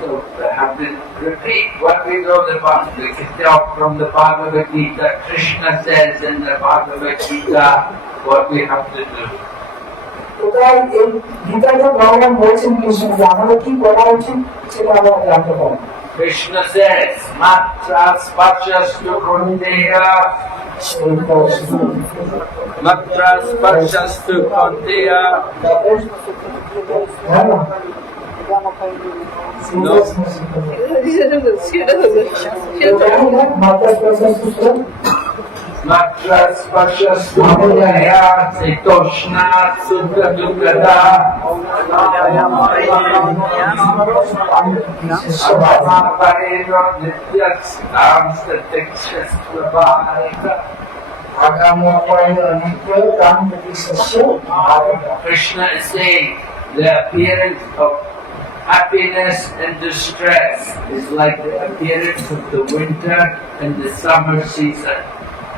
So we have to repeat what we know about. We can tell from the Bhagavad Gita. Krishna says in the Bhagavad Gita what we have to do. কোথায় এই গীতাটা ভগবান বলছেন কৃষ্ণ যে আমাদের কি করা উচিত সেটা আমরা জানতে পারি Krishna says, Matra Spachastu Kundeya, Matra Spachastu Kundeya. হ্যাঁ না Matra Spachastu Kundeya, Sitoshna Sudha Dukada, Abhavareno Nityastam Satikshastvabharita. Krishna is saying the appearance of happiness and distress is like the appearance of the winter and the summer season.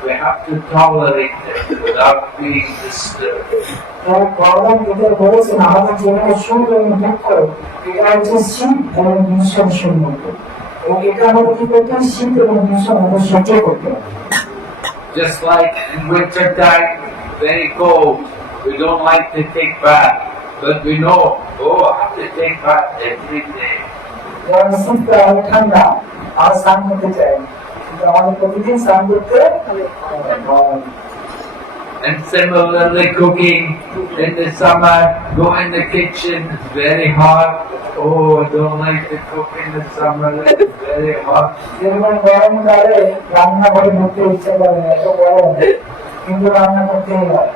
We have to tolerate it without being disturbed. ভগবান গীতা বলেছেন আমাদের জীবনে সুখ এবং দুঃখ এটা হচ্ছে শীত এবং গ্রীষ্মের সম্পর্ক এবং এটা আমাদের কি করতে হবে শীত এবং গ্রীষ্ম আমাদের সহ্য করতে হবে Just like in winter time, very cold, we don't like to take bath, but we know, oh, I have to take bath every day. যেমন শীতকাল ঠান্ডা আমরা স্নান করতে চাই কিন্তু আমাদের প্রতিদিন স্নান করতে And similarly, cooking in the summer, go in the kitchen, it's very hot. Oh, I don't like to cook in the summer, it's very hot. যেরকম গরমকালে রান্না করে ঢুকতে ইচ্ছা করে না এত গরম কিন্তু রান্না করতেই হয়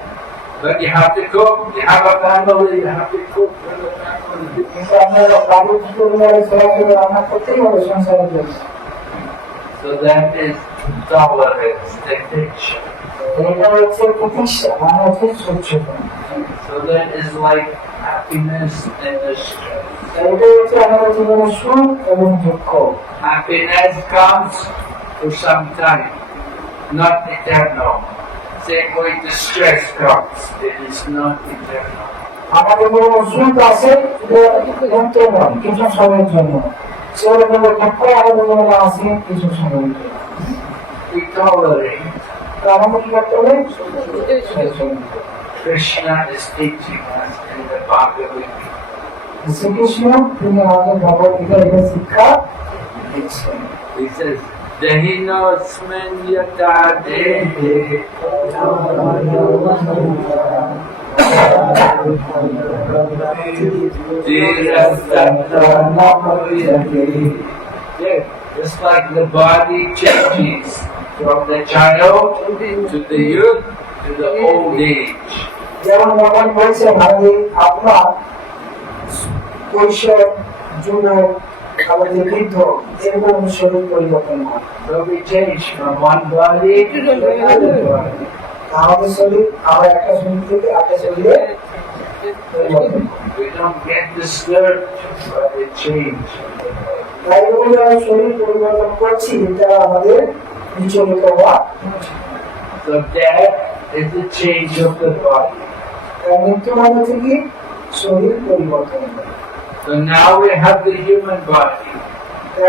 But you have to cook, you have a family, you have to cook for the family. কিন্তু আমরা বাড়ির পরিবারে সবাইকে রান্না করতেই হবে সংসারের জন্য So that is tolerance, dedication. এটা হচ্ছে প্রতিষ্ঠা মানে হচ্ছে সচ্ছলতা So that is like happiness and distress. এটা হচ্ছে আমাদের জীবনের সুখ এবং দুঃখ Happiness comes for some time, not eternal. Same way distress comes, it is not eternal. আমাদের জীবনে সুখ আছে কিন্তু নয় কিছু সময়ের জন্য সেরকম দুঃখ আমাদের জীবনে আছে কিছু সময়ের জন্য We tolerate. তো আমাদের কি করতে হবে Krishna is teaching us in the Bhagavad Gita. Shrikrishna তিনি আমাদের ভগবত গীতা এটা শিক্ষা দিচ্ছেন He says, Dahinosmin yata dehe just like the body changes from the child to the youth to the old age. যেমন ভগবান বলছেন আমাদের আপনার কৈশোর যুবক আমাদের বৃদ্ধ এরকম শরীর পরিবর্তন হয় So we change from one body to another body. আমাদের শরীর আবার একটা শরীর থেকে একটা শরীরে পরিবর্তন হয় We don't get disturbed by the change. তাই বলে আমরা শরীর পরিবর্তন করছি এটা আমাদের বিচলিত হওয়া So death is the change of the body. মৃত্যু মানে হচ্ছে কি শরীর পরিবর্তন। So now we have the human body.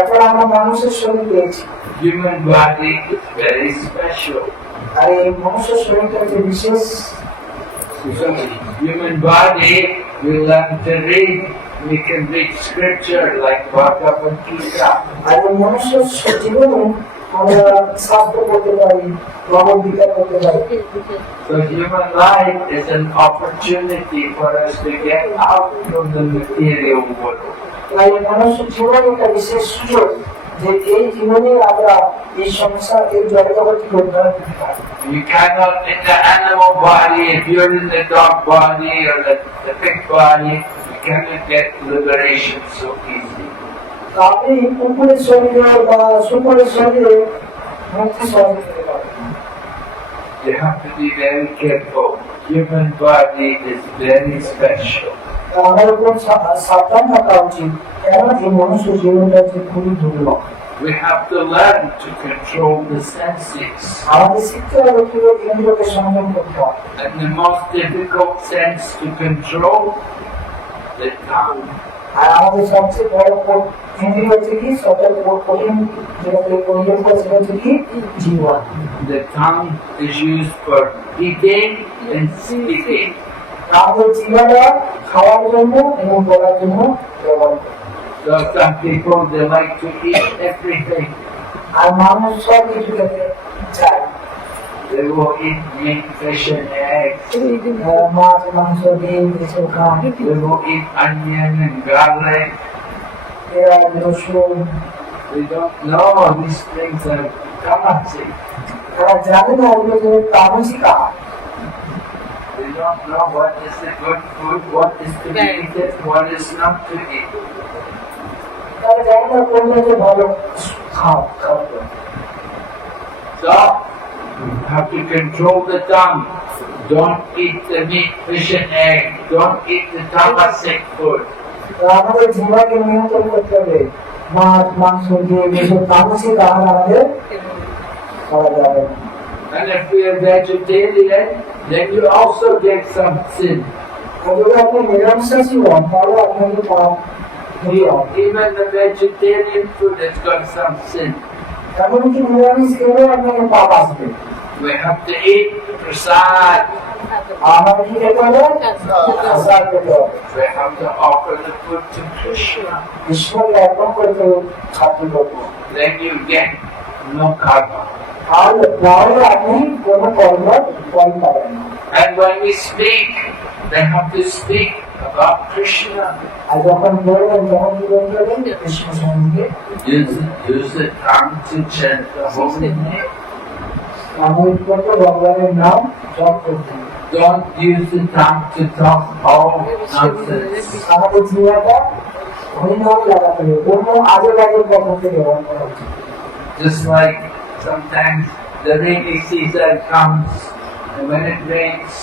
এখন আমরা মানুষের শরীর পেয়েছি, Human body is very special. আর এই মনুষ্য শরীরটা হচ্ছে বিশেষ। So human body, we learn to read. We can read scripture like Bhagavad Gita. আর এই মনুষ্য জীবনে আমরা শাস্ত্র পড়তে পারি, ভগবদ গীতা পড়তে পারি। So human life is an opportunity for us to get out from the material world. তাই মনুষ্য জীবনে একটা বিশেষ সুযোগ যে এই জীবনে আমরা এই সংসার এই জগৎ থেকে উদ্ধার করতে পারি। You cannot in the animal body, if you're in the dog body or the pig body, you cannot get liberation so easily. আপনি কুকুরের শরীরে বা শুকুরের শরীরে মুক্তি সহজে পেতে পারেন। You have to be very careful. Human body is very special. আমাদের উপর সাবধান থাকা উচিত, কেন এই মনুষ্য জীবনটা হচ্ছে খুবই দুর্লভ। We have to learn to control the senses. আমাদের শিখতে হবে কিভাবে ইন্দ্রিয়কে সংযম করতে হয়। And the most difficult sense to control, the tongue. আর আমাদের সবচেয়ে বড় ইন্দ্রিয় হচ্ছে কি, সবচেয়ে বড় কঠিন যেটাকে পরিচয় করে সেটা হচ্ছে কি জীবন। The tongue is used for eating and speaking. আমাদের জীবনটা খাওয়ার জন্য এবং বলার জন্য ব্যবহার করে। So some people, they like to eat everything. আর মানুষ সব কিছু খেতে চায়, They will eat meat, fish and eggs. মাছ মাংস ডিম এসব খান, They will eat onion and garlic. পেঁয়াজ রসুন। They don't know these things are tamasic. তারা জানে না এগুলো যে তামসিক আহার। They don't know what is the good food, what is to be eaten, what is not to eat. তারা জানে না কোনটা যে ভালো খাদ্য। So, you have to control the tongue. Don't eat the meat, fish and egg. Don't eat the tamasic food. আমাদের জীবনকে নিয়ন্ত্রণ করতে হবে, মাছ মাংস ডিম এসব তামসিক আহার আমাদের খাওয়া যাবে না। And if we are vegetarian, then you also get some sin. আর যদি আপনি নিরামিষাশী হন তাহলে আপনাকে পাপ ধরিয়ে হবে। Even the vegetarian food has got some sin. এমনকি নিরামিষ খেলেও আপনাকে পাপ আসবে। We have to eat prasad. আমাদের কি খেতে হবে? প্রসাদ খেতে হবে। We have to offer the food to Krishna. ঈশ্বরকে অর্পণ করতে খাদ্য করবো। Then you get no karma. আর তাহলে আপনি কোনো কর্ম ফল পাবেন না। And when we speak, they have to speak about Krishna. আর যখন বলবেন তখন কি বলবেন? কৃষ্ণ সম্বন্ধে Use the tongue to chant the holy name. আমাদের করতে ভগবানের নাম জপ করতে হবে। Don't use the tongue to talk all nonsense. আমাদের জীবনটা হরিনাম লাগাতে হবে, কোনো আজে বাজে কথাকে ব্যবহার করা উচিত। Just like sometimes the rainy season comes, and when it rains,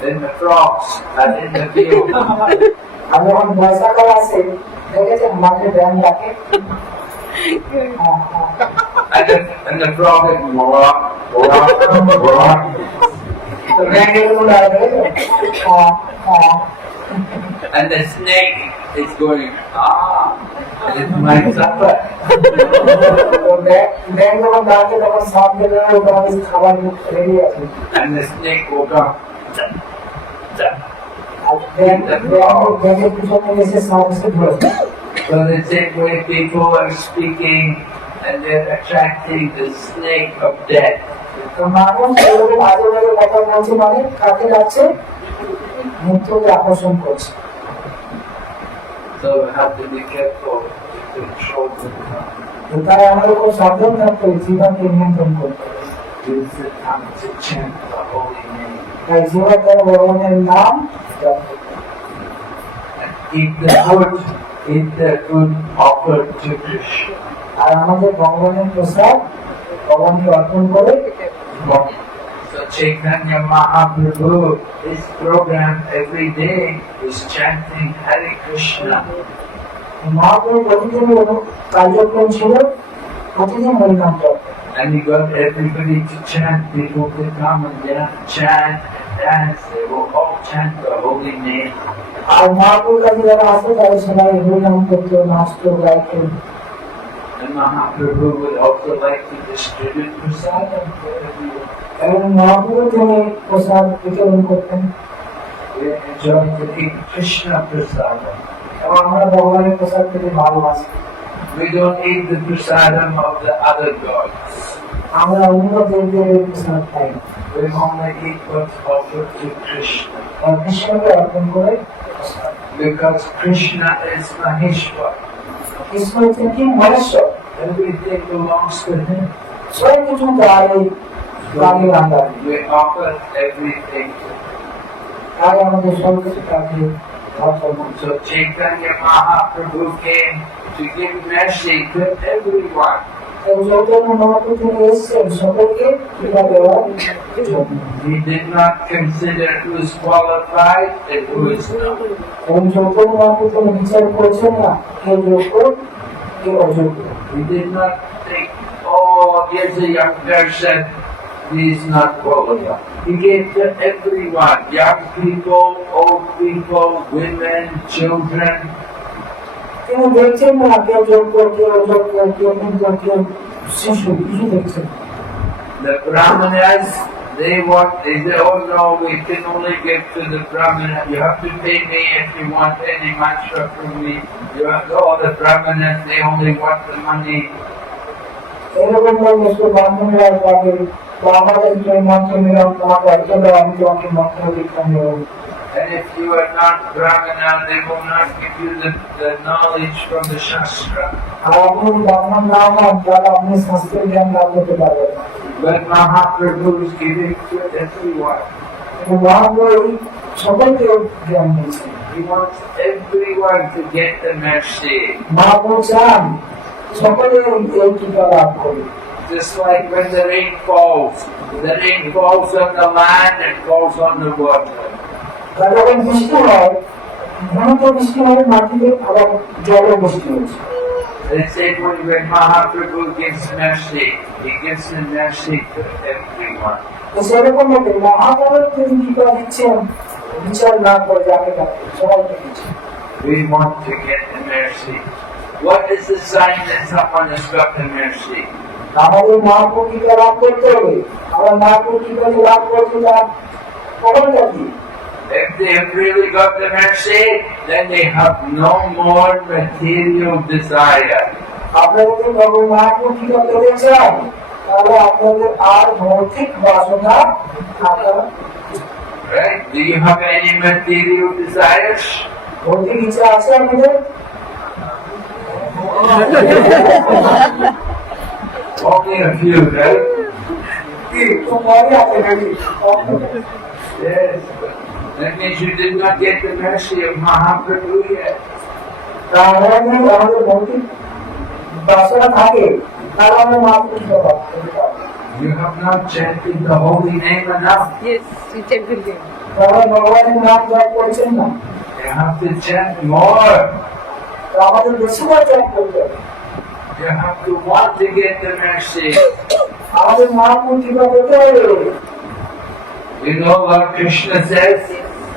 then the frogs are in the field. আর যখন বর্ষাকাল আসে দেখেছেন মাঠে ব্যায়াম রাখে, And the frog is walk, walk, walk. তো ব্যায়ামের লাগবে, And the snake is going, ah, and it might suffer. ব্যায়াম যখন ডাকে তখন সাপ দেবে, ওখানে খাবার রেডি আছে। And the snake will go, zap, zap. আর ব্যায়ামের পিছনে এসে সাপ এসে ধরে। So the same way people are speaking and they're attracting the snake of death. তো মানুষ এরকম আজে বাজে কথা বলছে মানে কাকে যাচ্ছে? মৃত্যুকে আকর্ষণ করছে। So we have to be careful to control the tongue. তো তাই আমাদের খুব সাবধান থাকতে হবে, জীবনকে নিয়ন্ত্রণ করতে হবে। Use the tongue to chant the holy name. তাই জীবন দ্বারা ভগবানের নাম জপ করতে হবে। And eat the food offered to Krishna. আর আমাদের ভগবানের প্রসাদ ভগবানকে অর্পণ করে So Chaitanya Mahaprabhu, his program every day is chanting Hare Krishna. Mahaprabhu প্রতিদিন কার্যক্রম ছিল প্রতিদিন হরিনাম জপ। And he got everybody to chant, people to come and chant, dance, they will all chant the holy name. আর মহাপুর কাছে যারা আসতো তারা সবাই হরিনাম করতো, নাচতো, গাইতো। And Mahaprabhu would also like to distribute prasadam for everyone. এবং মহাপুরও তিনি প্রসাদ বিতরণ করতেন। We enjoy to eat Krishna prasadam. এবং আমরা ভগবানের প্রসাদ খেতে ভালোবাসি। We don't eat the prasadam of the other gods. আমরা অন্য দেবদেবের প্রসাদ খাই না। We only eat what's offered to Krishna. আর কৃষ্ণকে অর্পণ করে প্রসাদ। Because Krishna is Maheshwar. Krishna হচ্ছেন কি Maheshwar, Everything belongs to him. সব কিছু তারই আন্ডারে। We offer everything to him. তাই আমাদের সব কিছু তাকে অর্পণ করতে So Chaitanya Mahaprabhu came to give mercy to everyone. এবং চৈতন্য মহাপ্রভু তিনি এসেছেন সকলকে কৃপা দেওয়ার জন্য। He did not consider who is qualified and who is not. এবং চৈতন্য মহাপ্রভু তিনি বিচার করেছেন না কে যোগ্য কে অযোগ্য। He did not think, oh, here's a young person, he's not qualified. He gave to everyone, young people, old people, women, children. তিনি দেখছেন না কে যোগ্য কে অযোগ্য, কে অযোগ্য কে শিশু, কিছু দেখছেন। The Brahmanas, they say, oh no, we can only give to the Brahmana. You have to pay me if you want any mantra from me. You have to, all the Brahmanas, they only want the money. এরকম করে ব্রাহ্মণরা পাবে বা আমাদের যে মন্ত্র নিলাম তোমাকে একজন আমি তোমাকে মন্ত্র দীক্ষা নেব। And if you are not Brahmana, they will not give you the knowledge from the Shastra. আর আপনি ব্রাহ্মণ না হন তাহলে আপনি শাস্ত্রের জ্ঞান লাভ করতে পারবেন না। But Mahaprabhu is giving to everyone. এবং মহাপ্রভু সকলকে জ্ঞান দিয়েছেন। He wants everyone to get the mercy. Mahaprabhu চান সকলে এই টিকা লাভ করে। Just like when the rain falls on the land and falls on the water. যখন বৃষ্টি হয় ঘনত্ব বৃষ্টি হয় মাটিতে, আবার জলের বৃষ্টি হচ্ছে। They say when Mahaprabhu gives mercy, he gives the mercy to everyone. তো সেরকম ভাবে মহাপ্রভু তিনি টিকা দিচ্ছেন বিচার না করে যাকে তাকে সবাইকে দিচ্ছেন। We want to get the mercy. What is the sign that someone has got the mercy? আমাদের মহাপ্রভু টিকা লাভ করতে হবে। আমরা মহাপ্রভু টিকা লাভ করতে তার কখনটা কি? If they have really got the mercy, then they have no more material desire. আপনারা যদি ভগবান মহাপ্রভু টিকা পেতে চান তাহলে আপনাদের আর ভৌতিক বাসনা থাকা। Right? Do you have any material desires? ভৌতিক ইচ্ছা আছে আপনাদের? Only a few, right? তো পরে আছে নাকি? Yes. That means you did not get the mercy of Mahaprabhu yet. তাহলে আমাদের ভৌতিক বাসনা থাকে তাহলে আমরা মহাপ্রভু টিকা লাভ করতে পারবো। You have not chanted the holy name enough. Yes, you take the game. তাহলে ভগবানের নাম জপ করছেন না, You have to chant more. তো আমাদের বেশি করে জপ করতে হবে। You have to want to get the mercy. আমাদের মহাপ্রভু টিকা পেতে হবে। You know what Krishna says?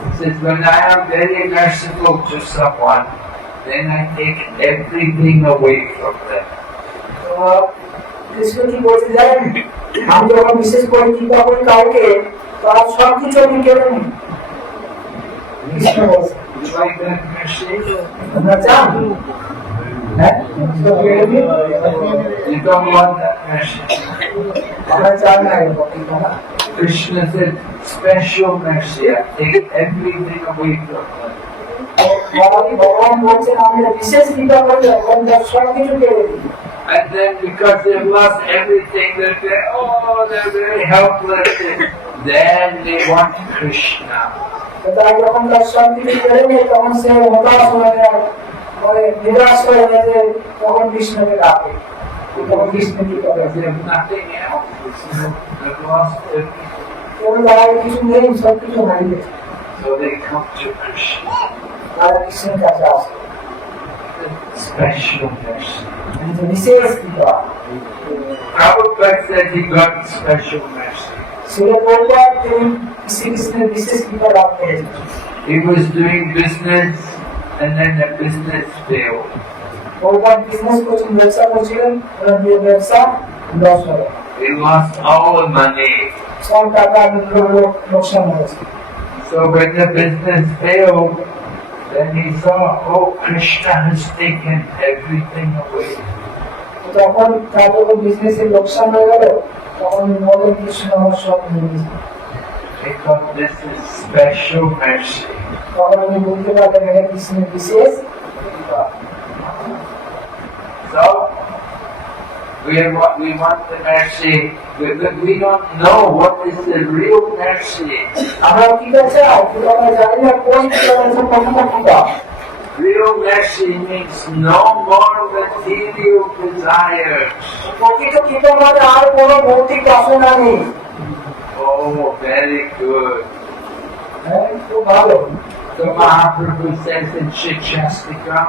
He says, when I am very merciful to someone, then I take everything away from them. Krishna কি বলতে জানেন? আমি যখন বিশেষ করে টিকা করি কাউকে তার সব কিছু আমি কেড়ে নিই। কৃষ্ণ বলছে You like that mercy? তোমরা চান? হ্যাঁ? তো কেড়ে নিই। You don't want that mercy. আমরা চান না এরকম টিকা না। Krishna said, special mercy. I take everything away from them. ভগবান বলছেন আমি বিশেষ টিকা করি এবং তার সব কিছু কেড়ে নিই। And then because they've lost everything, they're very helpless. Then they want Krishna. তাই যখন তার সব কিছু কেড়ে নেয় তখন সে হতাশ হয়ে যায়, নিরাশ হয়ে যায়, তখন কৃষ্ণকে ডাকে। তখন কৃষ্ণ কি করে? Because they have nothing else. They've lost everything. এবং তার কিছু নেই, সব কিছু হারিয়ে গেছে। So they come to Krishna. তারা কৃষ্ণের কাছে আসে। Special mercy. বিশেষ টিকা। Prabhupada said he got special mercy. ছেলে পরিবার তিনি শ্রীকৃষ্ণের বিশেষ কৃপা লাভ করেছেন। He was doing business and then the business failed. পরিবার বিজনেস করছেন, ব্যবসা করছিলেন, ওনার দিয়ে ব্যবসা লস হলো, He lost all the money. সব টাকা লোকসান হয়েছে। So when the business failed, then he saw, oh, Krishna has taken everything away. তখন তার যখন বিজনেসের লোকসান হয়ে গেল, তখন বলেন কৃষ্ণ আমার সব নিয়ে গেছে। Because this is special mercy. তখন আমি বলতে পারলাম এটা কৃষ্ণের বিশেষ কৃপা। So we want the mercy, but we don't know what is the real mercy. আমরা কৃপা চাই, কিন্তু আমরা জানি না কোন কৃপা আছে, প্রকৃত কৃপা। Real mercy means no more material desires. প্রকৃত কৃপা মানে আর কোনো ভৌতিক বাসনা নেই। Oh, very good. হ্যাঁ, খুব ভালো। So Mahaprabhu says in Shikshastika,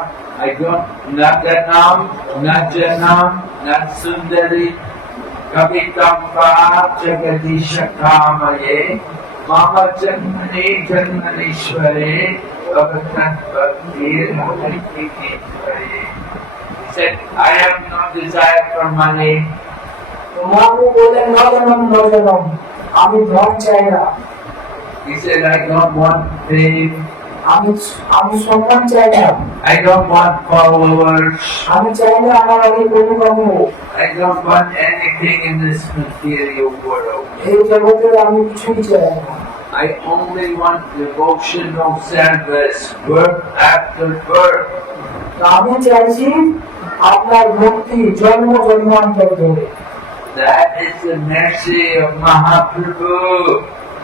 I don't, not Janam, not Janam, not Sundari, Kavitampa, Jagadisha Kamaye, Mama Janmani Janmanishware, Bhagatan Bhaktir Bhakti. He said, I have no desire for money. Mahaprabhu বললেন নজনম, আমি ধন চাই না, He said, I don't want fame. আমি সম্মান চাই না, I don't want followers. আমি চাই না আমার অনেক অনুগম হোক। I don't want anything in this material world. এই জগতে আমি কিছুই চাই না, I only want devotional service, birth after birth. আমি চাইছি আপনার ভক্তি জন্ম জন্মান্তর ধরে। That is the mercy of Mahaprabhu.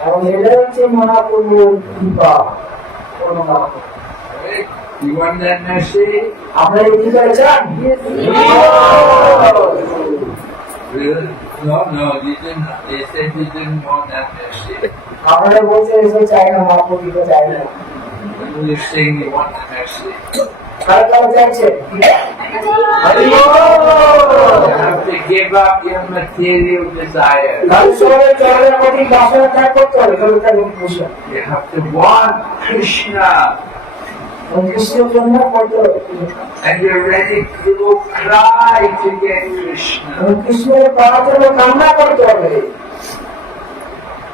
এবং এটাই হচ্ছে মহাপ্রভুর কৃপা করুণা। Right? You want that mercy? আমরা এই কৃপা চাই। Really? No, you didn't. They said you didn't want that mercy. আমরা বলছি এসব চাই না, মহাপ্রভু কৃপা চাই না। And you're saying you want the mercy. কারা কারা চাইছে? You have to give up your material desire. ঈশ্বরের চরণের প্রতি বাসনা ত্যাগ করতে হবে, তবে তার বিষয়। You have to want Krishna. কৃষ্ণের জন্য করতে হবে, And you're ready to cry to get Krishna. এবং কৃষ্ণের পাওয়ার জন্য কামনা করতে হবে।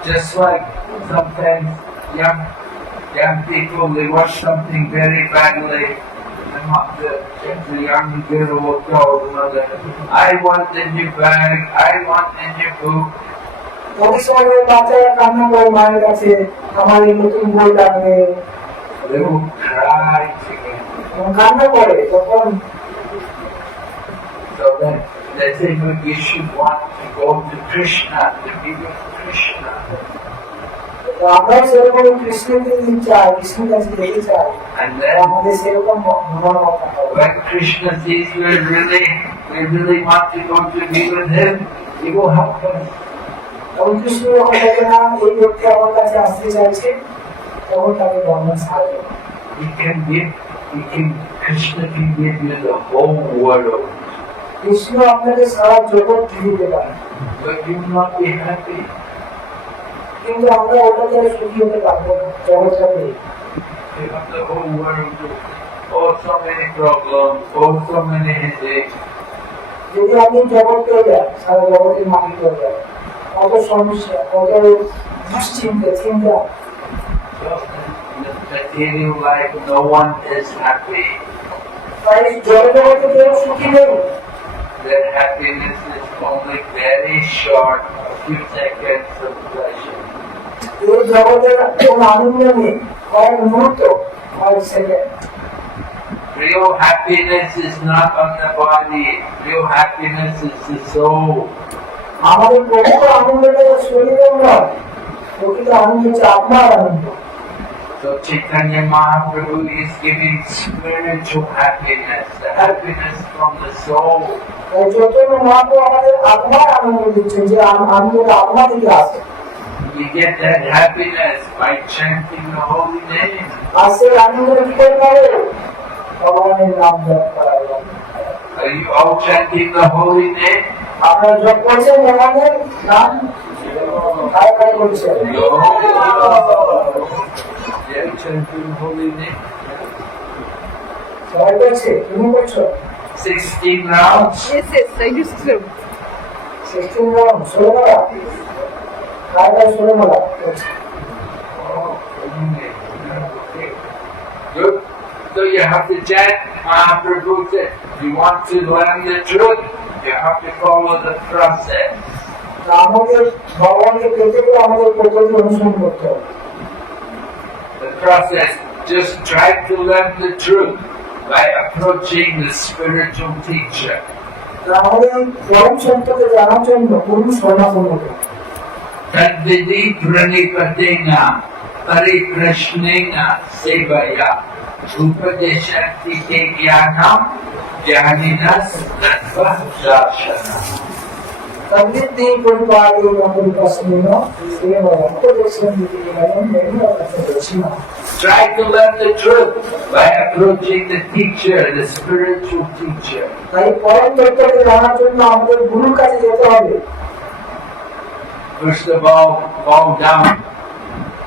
Just like sometimes young people, they watch something very badly, and the young girl will tell the mother, I want the new bag, I want the new book. অনেক সময় বাচ্চারা কান্না করে মায়ের কাছে, আমার এই নতুন বই লাগবে, They will cry together. এবং কান্না করে। তখন So then they say, "Look, you should want to go to Krishna, to be with Krishna." আমরা সেরকম কৃষ্ণকে চাই, কৃষ্ণের কাছে যেতে চাই, And then আমাদের সেরকম মনোভাব থাকা হবে। when Krishna sees we really want to go to be with him, he will help us. এবং কৃষ্ণ যখন দেখে না এই ব্যক্তি আমার কাছে আসতে চাইছে, তখন তাকে বর্ণনা সাহায্য করে। Krishna can give you the whole world, Krishna আপনাকে সারা জগৎ দিতে পারে, but you will not be happy. কিন্তু আমরা ওটাতে সুখী হতে পারবো না, জগৎটাতে। You have the whole world, oh so many problems, oh so many headaches. যদি আপনি জগৎ পেয়ে যান, সারা জগতের মালিক হয়ে যান, কত সমস্যা, কত দুশ্চিন্তা, চিন্তা। So in the material life, no one is happy. তাই জগতে কেউ সুখী নেই। That happiness is only very short, a few seconds of pleasure. এই জগতে কোনো আনন্দ নেই, কয়েক মুহূর্ত, কয়েক second. Real happiness is not on the body, real happiness is the soul. আমাদের প্রকৃত আনন্দটা শরীরের নয়, প্রকৃত আনন্দ হচ্ছে আপনার আনন্দ। So Chaitanya Mahaprabhu is giving spiritual happiness, the happiness from the soul. তাই চৈতন্য মহাপ্রভু আমাদের আত্মার আনন্দ দিচ্ছেন, যে আনন্দটা আত্মা থেকে আসে। You get that happiness by chanting the holy name. আর সেই আনন্দটা কি করে পাবে? ভগবানের নাম জপ করা। Are you all chanting the holy name? আপনারা জপ করছেন ভগবানের নাম? খায় খায় করছে। Yeah, chant your holy name. সবাই করছে, তুমি করছো? 16 rounds. Yes, I used to. 16 round, 16 মালা। খায় খায় 16 মালা। Good. So you have to chant Mahaprabhu said, you want to learn the truth, you have to follow the process. আমাদের ভগবানকে পেতে গেলে আমাদের পদ্ধতি অনুসরণ করতে হবে। The process, just try to learn the truth by approaching the spiritual teacher. আমাদের পরম সত্যকে জানার জন্য পূর্ণ শরণাপন্ন করতে হবে। Tadvidi pranipatena pariprashnena sevaya upadeshanti te jnanam jnaninas tattva darshana. Tadvidi pranipatena pariprashnena sevaya upadeshanti te jnanam jnaninas. Try to learn the truth by approaching the teacher, the spiritual teacher. তাই পরম সত্যকে জানার জন্য আমাদের গুরুর কাছে যেতে হবে। First of all, fall down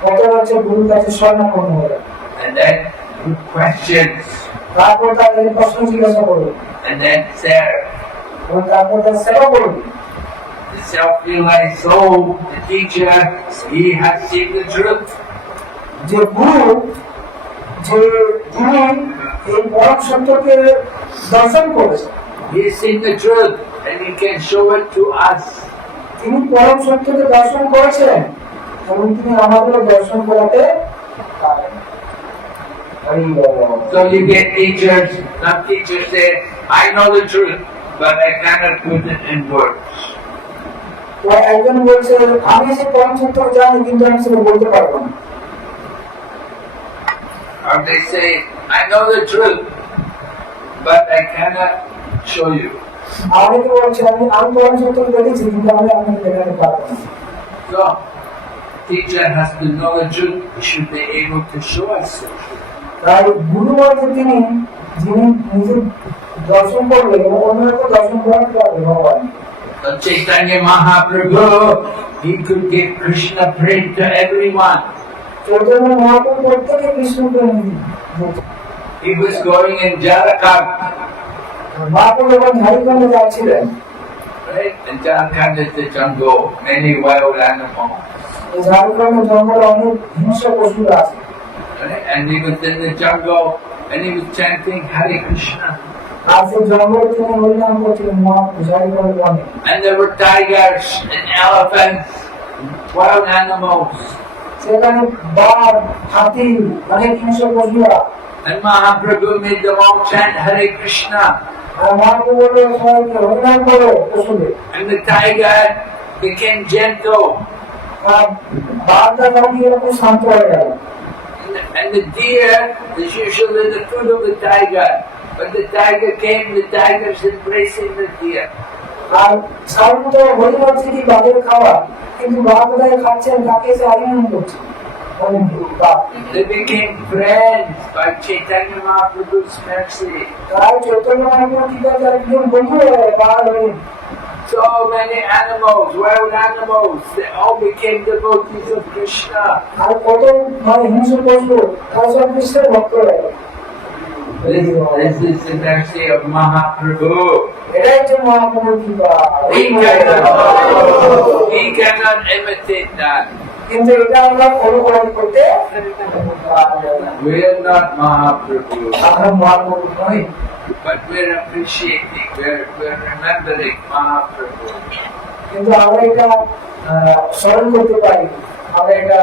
প্রথম হচ্ছে গুরুর কাছে শরণাপন্ন হবে। and then put questions তারপর তাদের প্রশ্ন জিজ্ঞাসা করবে and then serve. এবং তারপর তার সেবা করবে। The self-realized soul, the teacher, he has seen the truth. যে গুরু যে তিনি এই পরম সত্যকে দর্শন করেছেন, He has seen the truth and he can show it to us. তিনি পরম সত্যকে দর্শন করেছেন এবং তিনি আমাদের দর্শন করাতে পারেন। So you get teachers, some teachers say, I know the truth, but I cannot put it in words. তো একজন বলছে আমি যে পরম সত্যকে জানি কিন্তু আমি সেটা বলতে পারবো না। Or they say, I know the truth, but I cannot show you. অনেকে বলছে আমি পরম সত্যকে দেখেছি কিন্তু আমি আপনাকে দেখাতে পারবো না। So, teacher has to know the truth, he should be able to show us the truth. তাই গুরু বলতে তিনি যিনি নিজে দর্শন করবেন এবং অন্যকে দর্শন করাতে পারবেন ভগবান। So Chaitanya Mahaprabhu, he could give Krishna prem to everyone. Chaitanya Mahaprabhu প্রত্যেকে কৃষ্ণকে দিতেন। He was going in Jharkhand, Mahaprabhu যখন ঝাড়খণ্ডে যাচ্ছিলেন, right? And Jharkhand is the jungle, many wild animals. এই ঝাড়খণ্ডের জঙ্গলে অনেক হিংস্র পশুরা আছে। Right? And he was in the jungle and he was chanting Hare Krishna. আর সেই জঙ্গলে তিনি হরিনাম করছিলেন মহাপ্রভু ঝাড়খণ্ডের বনে। And there were tigers and elephants, wild animals. সেখানে বাঘ, হাতি, অনেক হিংস্র পশুরা। And Mahaprabhu made them all chant Hare Krishna. আর মহাপ্রভু বললেন সবাইকে হরিনাম করো পশুদের। And the tiger became gentle. আর বাঘটা তখন এরকম শান্ত হয়ে গেল। And the deer is usually the food of the tiger. When the tiger came, the tiger is embracing the deer. আর সাধারণত হরিণ হচ্ছে কি বাঘের খাওয়া, কিন্তু বাঘ কোথায় খাচ্ছেন তাকে এসে আলিঙ্গন করছে। They became friends by Chaitanya Mahaprabhu's mercy. তাই চৈতন্য মহাপ্রভু কি করে একজন বন্ধু হয়ে গেল বাঘ হরিণ। So many animals, wild animals, they all became devotees of Krishna. আর কত হিংস্র পশু তারা সব কৃষ্ণের ভক্ত হয়ে গেল। This is the mercy of Mahaprabhu. এটাই হচ্ছে মহাপ্রভুর কৃপা। He cannot imitate that. কিন্তু এটা আমরা অনুকরণ করতে We are not Mahaprabhu, আমরা মহাপ্রভু নই, but we're appreciating, we're remembering Mahaprabhu. কিন্তু আমরা এটা স্মরণ করতে পারি, আমরা এটা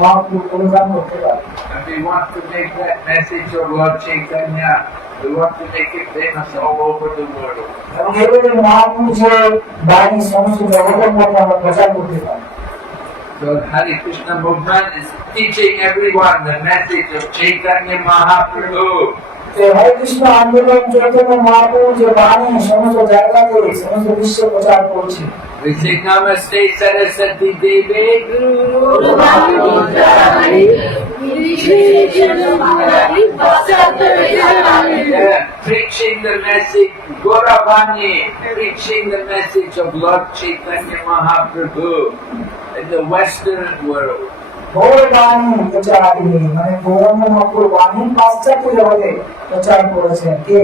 মহাপ্রভু অনুদান করতে পারি। And we want to make that message of Lord Chaitanya, we want to make it famous all over the world. এবং এবারে মহাপ্রভু যে বাণী সমস্ত জগতের মধ্যে আমরা প্রচার করতে পারি। So Hare Krishna movement is teaching everyone the message of Chaitanya Mahaprabhu. হরে কৃষ্ণ আন্দোলন চৈতন্য মহাপ্রভু যে বাণী সমস্ত জায়গাতে সমস্ত বিশ্বে প্রচার করছে। We say Namaste Saraswati Devi. Preaching the message, Gauravani, preaching the message of Lord Chaitanya Mahaprabhu in the Western world. গৌরবাণী প্রচারিণী মানে গৌরাঙ্গ মহাপুর বাণী পাশ্চাত্য জগতে প্রচার করেছেন কে?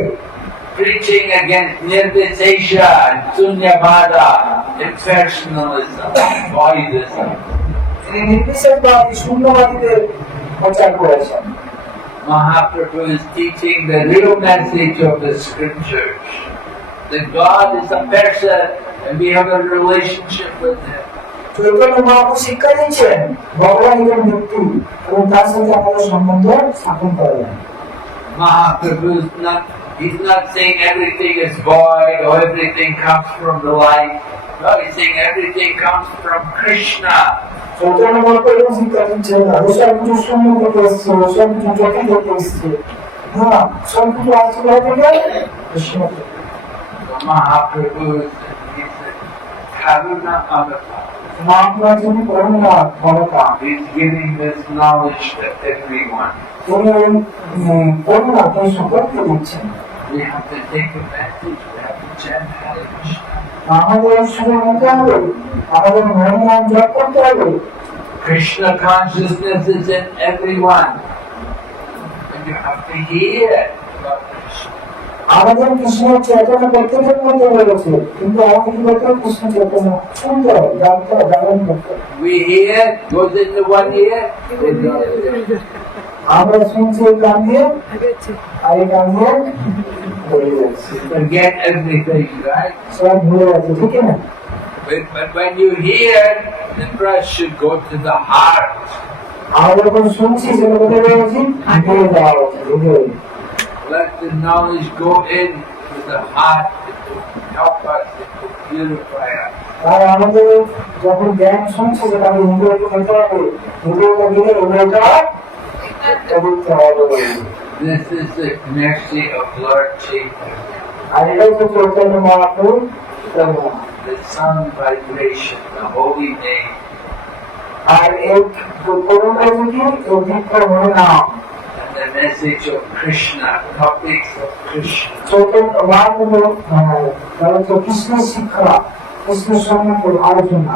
Preaching against Nirvitesha and Sunyavada, impersonalism, voidism. তিনি নির্বিশেষবাদী শূন্যবাদীদের প্রচার করেছেন। Mahaprabhu is teaching the real message of the scriptures. That God is a person and we have a relationship with Him. Chaitanya Mahaprabhu শিক্ষা দিচ্ছেন ভগবান একজন ব্যক্তি এবং তার সাথে আমাদের সম্বন্ধ স্থাপন করবেন। Mahaprabhu is he's not saying everything is void or everything comes from the light. No, he's saying everything comes from Krishna. Chaitanya Mahaprabhu শিক্ষা দিচ্ছেন না সব কিছু শূন্য থেকে এসছে, সব কিছু জ্যোতি থেকে এসছে, না সব কিছু আসছে থেকে কৃষ্ণ থেকে। So Mahaprabhu is Karuna Avatar. Mahaprabhu যিনি করুণা ক্ষমতা, He's giving this knowledge to everyone. তিনি করুণা তিনি সকলকে দিচ্ছেন। We have to take advantage. We have to chant Hare Krishna. আমাদের শুধু নিতে হবে, আমাদের মহিমা জপ করতে হবে। Krishna consciousness is in everyone. And you have to hear about Krishna. আমাদের কৃষ্ণ চেতনা প্রত্যেকের মধ্যে রয়েছে, কিন্তু আমাদের কি করতে হবে? কৃষ্ণ চেতনা শুনতে হবে, জানতে হবে, ধারণ করতে হবে। We hear, goes into one ear, আমরা শুনছি এই কান দিয়ে, আর এই কান দিয়ে বেরিয়ে যাচ্ছে। forget everything, right? সব ভুলে যাচ্ছে, ঠিক না? But when you hear, the brush should go to the heart. আমরা যখন শুনছি সেটা কোথায় রয়েছি? হৃদয়ে যাওয়া উচিত, হৃদয়ে। Let the knowledge go in to the heart. It will help us, it will purify us. আর আমাদের যখন জ্ঞান শুনছি সেটা আমি হৃদয়ে খেতে হবে, হৃদয়টা দিলে হৃদয়টা পবিত্র হবে। This is the mercy of Lord Chaitanya. আর এটাই তো চৈতন্য মহাপ্রভু করুণা। The sun vibration, the holy name. আর এই করুণা কি? এই দিব্য হরিনাম। And the message of Krishna, topics of Krishna. Chaitanya Mahaprabhu কৃষ্ণের শিক্ষা, কৃষ্ণের সম্বন্ধে আলোচনা।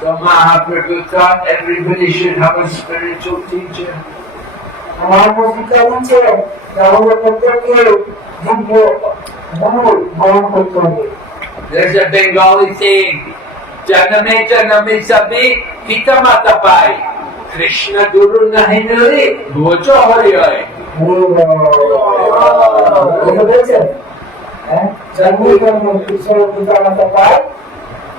So Mahaprabhu thought everybody should have a spiritual teacher. Mahaprabhu শিক্ষা দিচ্ছে আমাদের প্রত্যেককে দিব্য গুরু গ্রহণ করতে হবে। There's a Bengali saying, Janame janame sabhi pita mata pai. Krishna Guru nahi mili, bhojo hari hai. বুঝতে পেরেছেন? জন্মে জন্মে কৃষ্ণ পিতা মাতা পায়,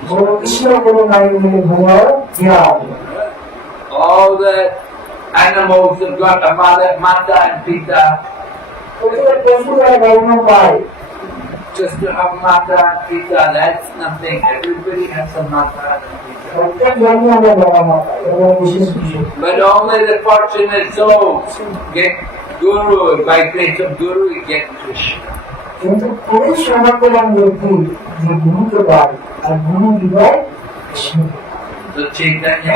গুরু কৃষ্ণ গুরু নাই মিলে ভুয়া জ্ঞান। All the animals have got a mata and pita. প্রত্যেক পশুরা ধর্ম পায়। Just to have mata and pita, that's nothing. Everybody has a mata and pita. প্রত্যেক ধর্ম আমরা বাবা মাতা এবং বিশেষ কিছু। But only the fortunate souls get Guru. By grace of Guru, you get Krishna. কিন্তু খুবই সমাজের ব্যক্তি যে গুরুকে পায় আর গুরু বিবাহ Krishna. So Chaitanya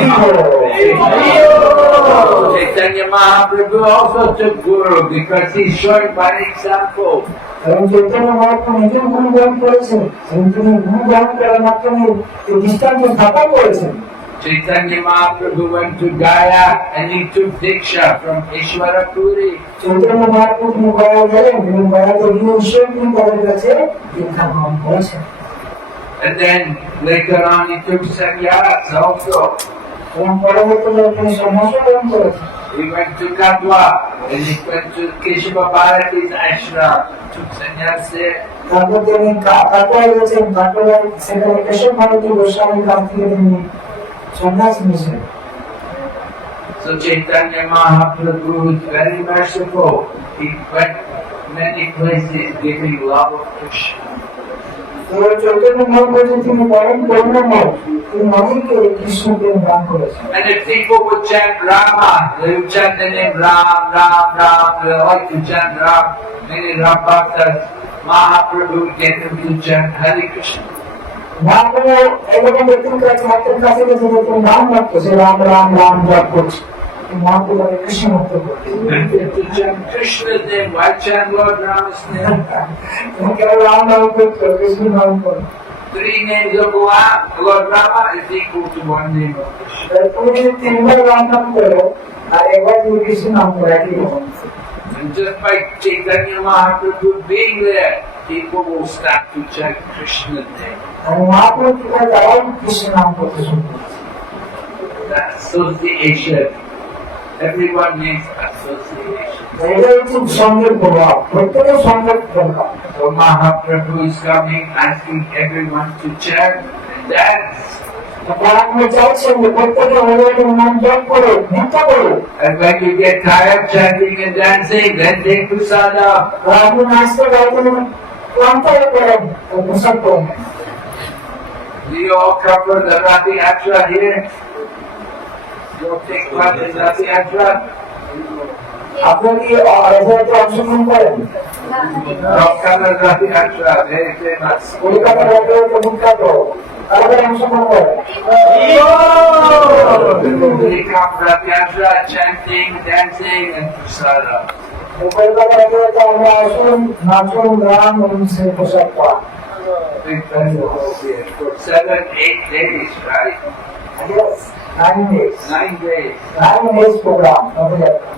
Mahaprabhu also took Guru because he's showing by example. এবং চৈতন্য মহাপ্রভু নিজের গুরু গ্রহণ করেছেন এবং তিনি গুরু গ্রহণ করার মাধ্যমে এই দৃষ্টান্ত স্থাপন করেছেন। Chaitanya Mahaprabhu went to Gaya and he took Diksha from Ishwara Puri. Chaitanya Mahaprabhu তিনি গয়া গেলেন এবং গয়াতে গিয়ে ঈশ্বরপুরী তাদের কাছে দীক্ষা গ্রহণ করেছেন। And then later on he took sannyas also. এবং পরবর্তীতে তিনি সন্ন্যাস গ্রহণ করেছেন। He went to Katwa and he went to Keshava Bharati's ashram, took sannyas there. তারপর তিনি কাটোয়ায় গেছেন, কাটোয়ায় সেখানে কেশব ভারতী গোস্বামীর কাছ থেকে তিনি সন্ন্যাস নিয়েছেন। So Chaitanya Mahaprabhu is very merciful. He went many places giving love of Krishna. Chaitanya Mahaprabhu তিনি বলেন করুণাময়, তিনি অনেককে কৃষ্ণকে দান করেছেন। And if people would chant Rama, they would chant the name Ram, Ram, Ram. They like to chant Ram. Many Ram Bhaktas, Mahaprabhu would get them to chant Hare Krishna. Mahaprabhu এরকম ব্যক্তির কাছে ভক্তের কাছে গেছে যে তুমি নাম রাখতো, সে রাম রাম রাম জপ করছে। মহাপ্রভুকে কৃষ্ণ মুক্ত করতে To chant Krishna's name, why chant Lord Rama's name? কেবল রাম নাম করতো কৃষ্ণ নাম করতো 3 names of Lord Rama is equal to 1 name of Krishna. তুমি যদি তিনবার রাম নাম করো আর একবার তুমি কৃষ্ণ নাম করো একই রকম And just by Chaitanya Mahaprabhu being there, people will start to chant Krishna's name. আর মহাপ্রভু কৃপায় তারাও কৃষ্ণ নাম করতে শুরু করেছে That association. Everyone needs association. এটা হচ্ছে সঙ্গের প্রভাব প্রত্যেকের সঙ্গের প্রভাব So Mahaprabhu is coming asking everyone to chant and dance. আপনি চাইছেন যে প্রত্যেকে অলরেডি নাম জপ করে নৃত্য করে And when you get tired chanting and dancing, then take prasada. আর আপনি নাচতে গাইতে ক্লান্ত হয়ে পড়েন প্রসাদ করবেন We all cover the Rathi Yatra here. You'll take part in Rathi Yatra. আপনি কি রথযাত্রায় অংশগ্রহণ করেন You'll cover Rathi Yatra, very famous. কলকাতার রথযাত্রা বিখ্যাত তারপরে অংশগ্রহণ করেন We come Rathi Yatra, chanting, dancing and prasada. কলকাতার রথযাত্রা আমরা আসুন নাচুন গান এবং সেই প্রসাদ পান Big festival here for 7-8 days, right? 9 days 9 days. 9 days program Rathyatra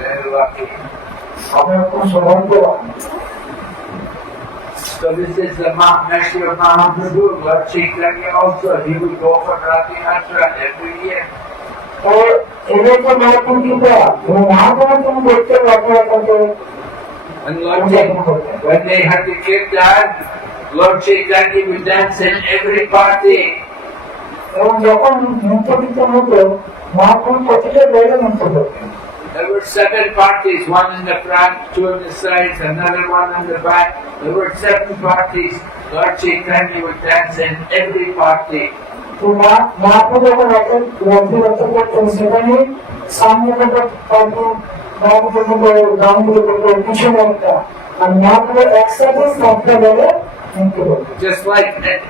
Very lucky. আপনারা কোন সৌভাগ্যবান So this is the Master of Mahaprabhu, Lord Chaitanya also. He would go for Rathi Yatra every year. তো এদের তো মহাপুর কৃপা এবং মহাপুর তুমি করতে রথযাত্রাকে And Lord Chaitanya, when they had to kirtan, Lord Chaitanya would dance in every party. এবং যখন নৃত্য কীর্তন হতো মহাপুর প্রতিটা জায়গায় নৃত্য করতেন There were 7 parties, one in the front, 2 on the sides, another one on the back. There were 7 parties. Lord Chaitanya would dance in every party. তো মহাপুর যখন রথযাত্রা করতেন সেখানে সামনে একটা মহাপুর গানগুলো করতো পিছনে একটা আর মহাপুর একসাথে সবটা জায়গায় নৃত্য করতো Just like that,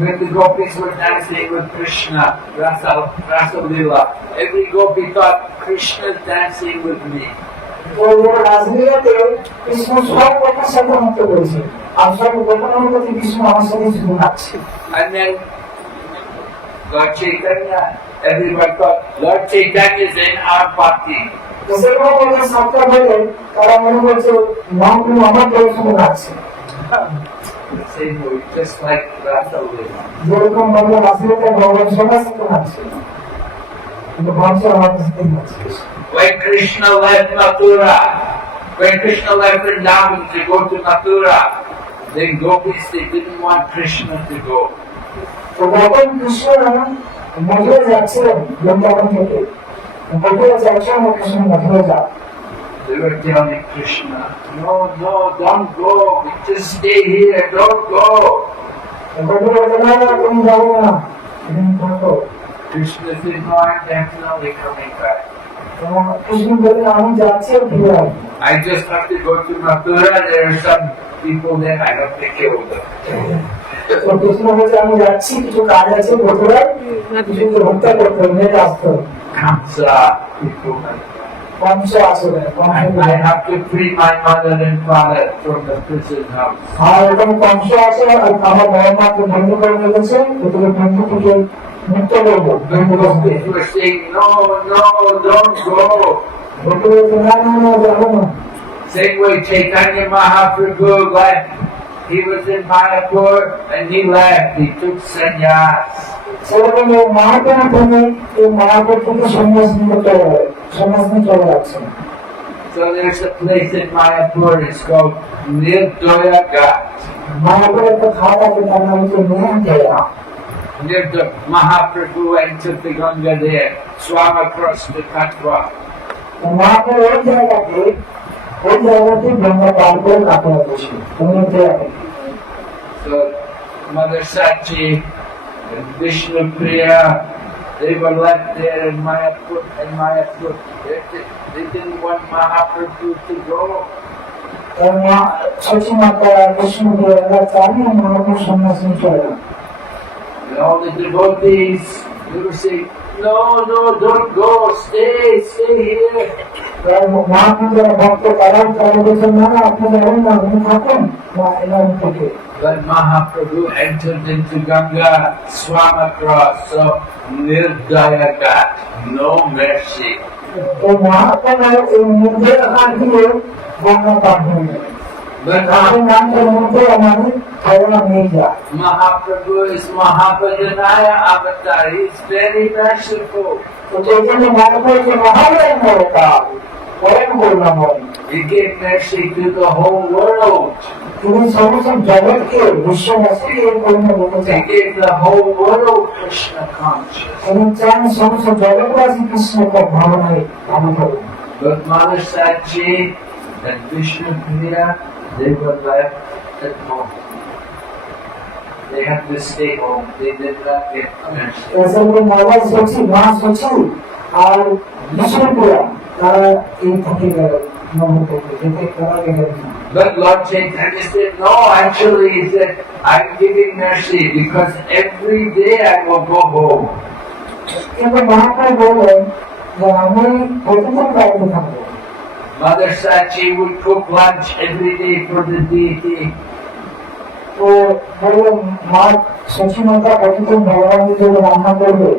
when the gopis were dancing with Krishna, Rasa Lila, every gopi thought Krishna's dancing with me. তো রাজলীলাতে কৃষ্ণ সব কথার সাথে নৃত্য করেছে আর সব ঘটনার প্রতি কৃষ্ণ আমার সাথে শুধু নাচছে And then Lord Chaitanya, everyone thought Lord Chaitanya is in our party. তো সেরকম কথা সাতটা বলে তারা মনে করছে মহাপ্রভু আমার দল শুধু নাচছে The same way, just like Rasa Lila. যেরকম ভাবে রাজলীলাতে ভগবান সবার সাথে নাচছে কিন্তু ভগবান আমার সাথে নাচছে When Krishna left Mathura, when Krishna left Vrindavan to go to Mathura, then gopis, they didn't want Krishna to go. তো যখন কৃষ্ণ মথুরা যাচ্ছিলেন বৃন্দাবন থেকে মথুরা যাচ্ছিলেন কৃষ্ণ মথুরা যান They were telling Krishna, no, no, don't go, just stay here, don't go. Mathura বলে না না তুমি যাবো না তুমি থাকো Krishna said, no, I'm definitely coming back. এবং কৃষ্ণ বলে আমি যাচ্ছি আর ফিরে আসবো I just have to go to Mathura, there are some people there, I have to kill them. তো কৃষ্ণ বলছে আমি যাচ্ছি কিছু কাজ আছে মথুরায় কিছু হত্যা করতে হবে মেরে আসতে হবে Kamsa, people like কংস আসবে I have to free my mother and father from the prison house. আর এরকম কংস আছে আর আমার বাবা মাকে বন্ধ করে রেখেছে এগুলো বন্ধু থেকে মুক্ত করবো বন্ধু করবে They were saying, no, no, don't go. বন্ধু বলছে না না না যাবো না Same way Chaitanya Mahaprabhu left. He was in Mayapur and he left. He took sannyas. সেরকম এই মহাপ্রাণ তুমি এই মহাপ্রাণ থেকে সন্ন্যাস নিতে চলে যাবে সন্ন্যাস নিয়ে চলে যাচ্ছে So there's a place in Mayapur, it's called Nirdoya Ghat. Mayapur একটা খাট আছে তার নাম হচ্ছে নিয়ম দেয়া Nirdoya Mahaprabhu entered the Ganga there, swam across the Katwa. Mahapur ওই জায়গাতে গঙ্গা পার করে কাপড় বসে নিয়ম দেয়া So Mother Sachi and Vishnu Priya, they were left there in Mayapur. They didn't want Mahaprabhu to go. Sachi মাতা বিষ্ণু দেওয়া চালি মহাপুর সন্ন্যাস নিয়ে চলে যান And all the devotees, they were saying, no, don't go, stay here. মহাপুরুষের ভক্ত তারাও তারা বলছেন না না আপনি যাবেন না আপনি থাকুন না এলাম থেকে But Mahaprabhu entered into Ganga, swam across, so Nirdaya Ghat, no mercy. তো মহাপ্রভু এই নির্দেশ হাত দিয়ে গঙ্গা পার হয়ে যাবে But তাদের নামটার মধ্যে আমাদের ধারণা নিয়ে যায় Mahaprabhu is Mahaprajanaya avatar, he is very merciful. তো সেই জন্য মহাপ্রভু মহালয় মরতা পরম করুণাময় He gave mercy to the whole world. তিনি সমস্ত জগৎকে বিশ্ববাসীকে এই করুণা He বলেছেন gave the whole world Krishna consciousness. তিনি চান সমস্ত জগৎবাসী কৃষ্ণকে ভাবনায় ভাবি করুন But Madhusatji and Vishnu Priya, they were left at home. They had to stay home. They did not get mercy. এসে মালা সচি মা সচি আর বিষ্ণুপুরা তারা এই থেকে গেল নবদ্বীপে যেতে করা গেল But Lord Chaitanya said, no, actually he said, I'm giving mercy because every day I will go home. কিন্তু মহাপ্রভু বললেন যে আমি প্রতিদিন বাড়িতে থাকবো Mother Sachi would cook lunch every day for the deity. তো বললেন মা সচিমতা প্রতিদিন ভগবানের জন্য রান্না করবে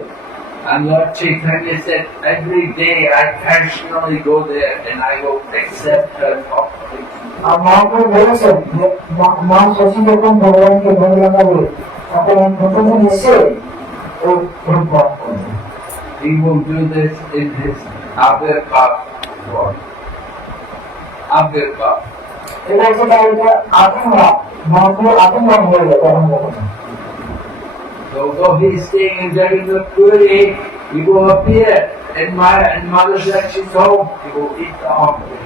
And Lord Chaitanya said, every day I personally go there and I will accept her offering. আর মহাপ্রভু বলেছেন যে মা সচি যখন ভগবানকে ভোগ লাগাবে তখন প্রতিদিন এসে ও ভোগ গ্রহণ করবে He will do this in his Avirbhav form. Avirbhav. এটা হচ্ছে তার একটা আত্মভাব মহাপ্রভু আত্মভাব হয়ে যায় তখন তখন So although he is staying in Jagannath-puri, he will appear in Mother Sachi's home. He will eat the offering.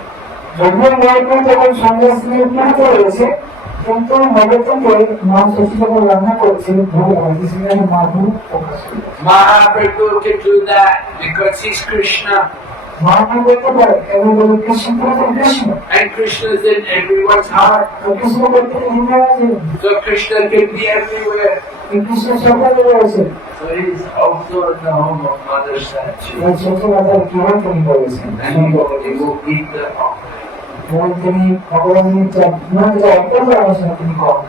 যদিও মহাপ্রভু যখন সন্ন্যাসীদের পুরীতে রয়েছে কিন্তু নবদ্বীপে মা সচি যখন রান্না করছিল ভোগ লাগাচ্ছে সেখানে মহাপ্রভু প্রকাশ করল Mahaprabhu can do that because he's Krishna. Mahaprabhu করতে পারে এবং বলে কৃষ্ণ প্রথম Krishna And Krishna is in everyone's heart. Krishna করতে হৃদয় আছে So Krishna can be everywhere. এই কৃষ্ণ সকলে রয়েছে So he's also in the home of Mother Sachi. এই ছোট মাতার কিভাবে তিনি করেছেন And he will eat the offering. এবং তিনি ভগবানের যে অর্পণ করেছেন তিনি করেন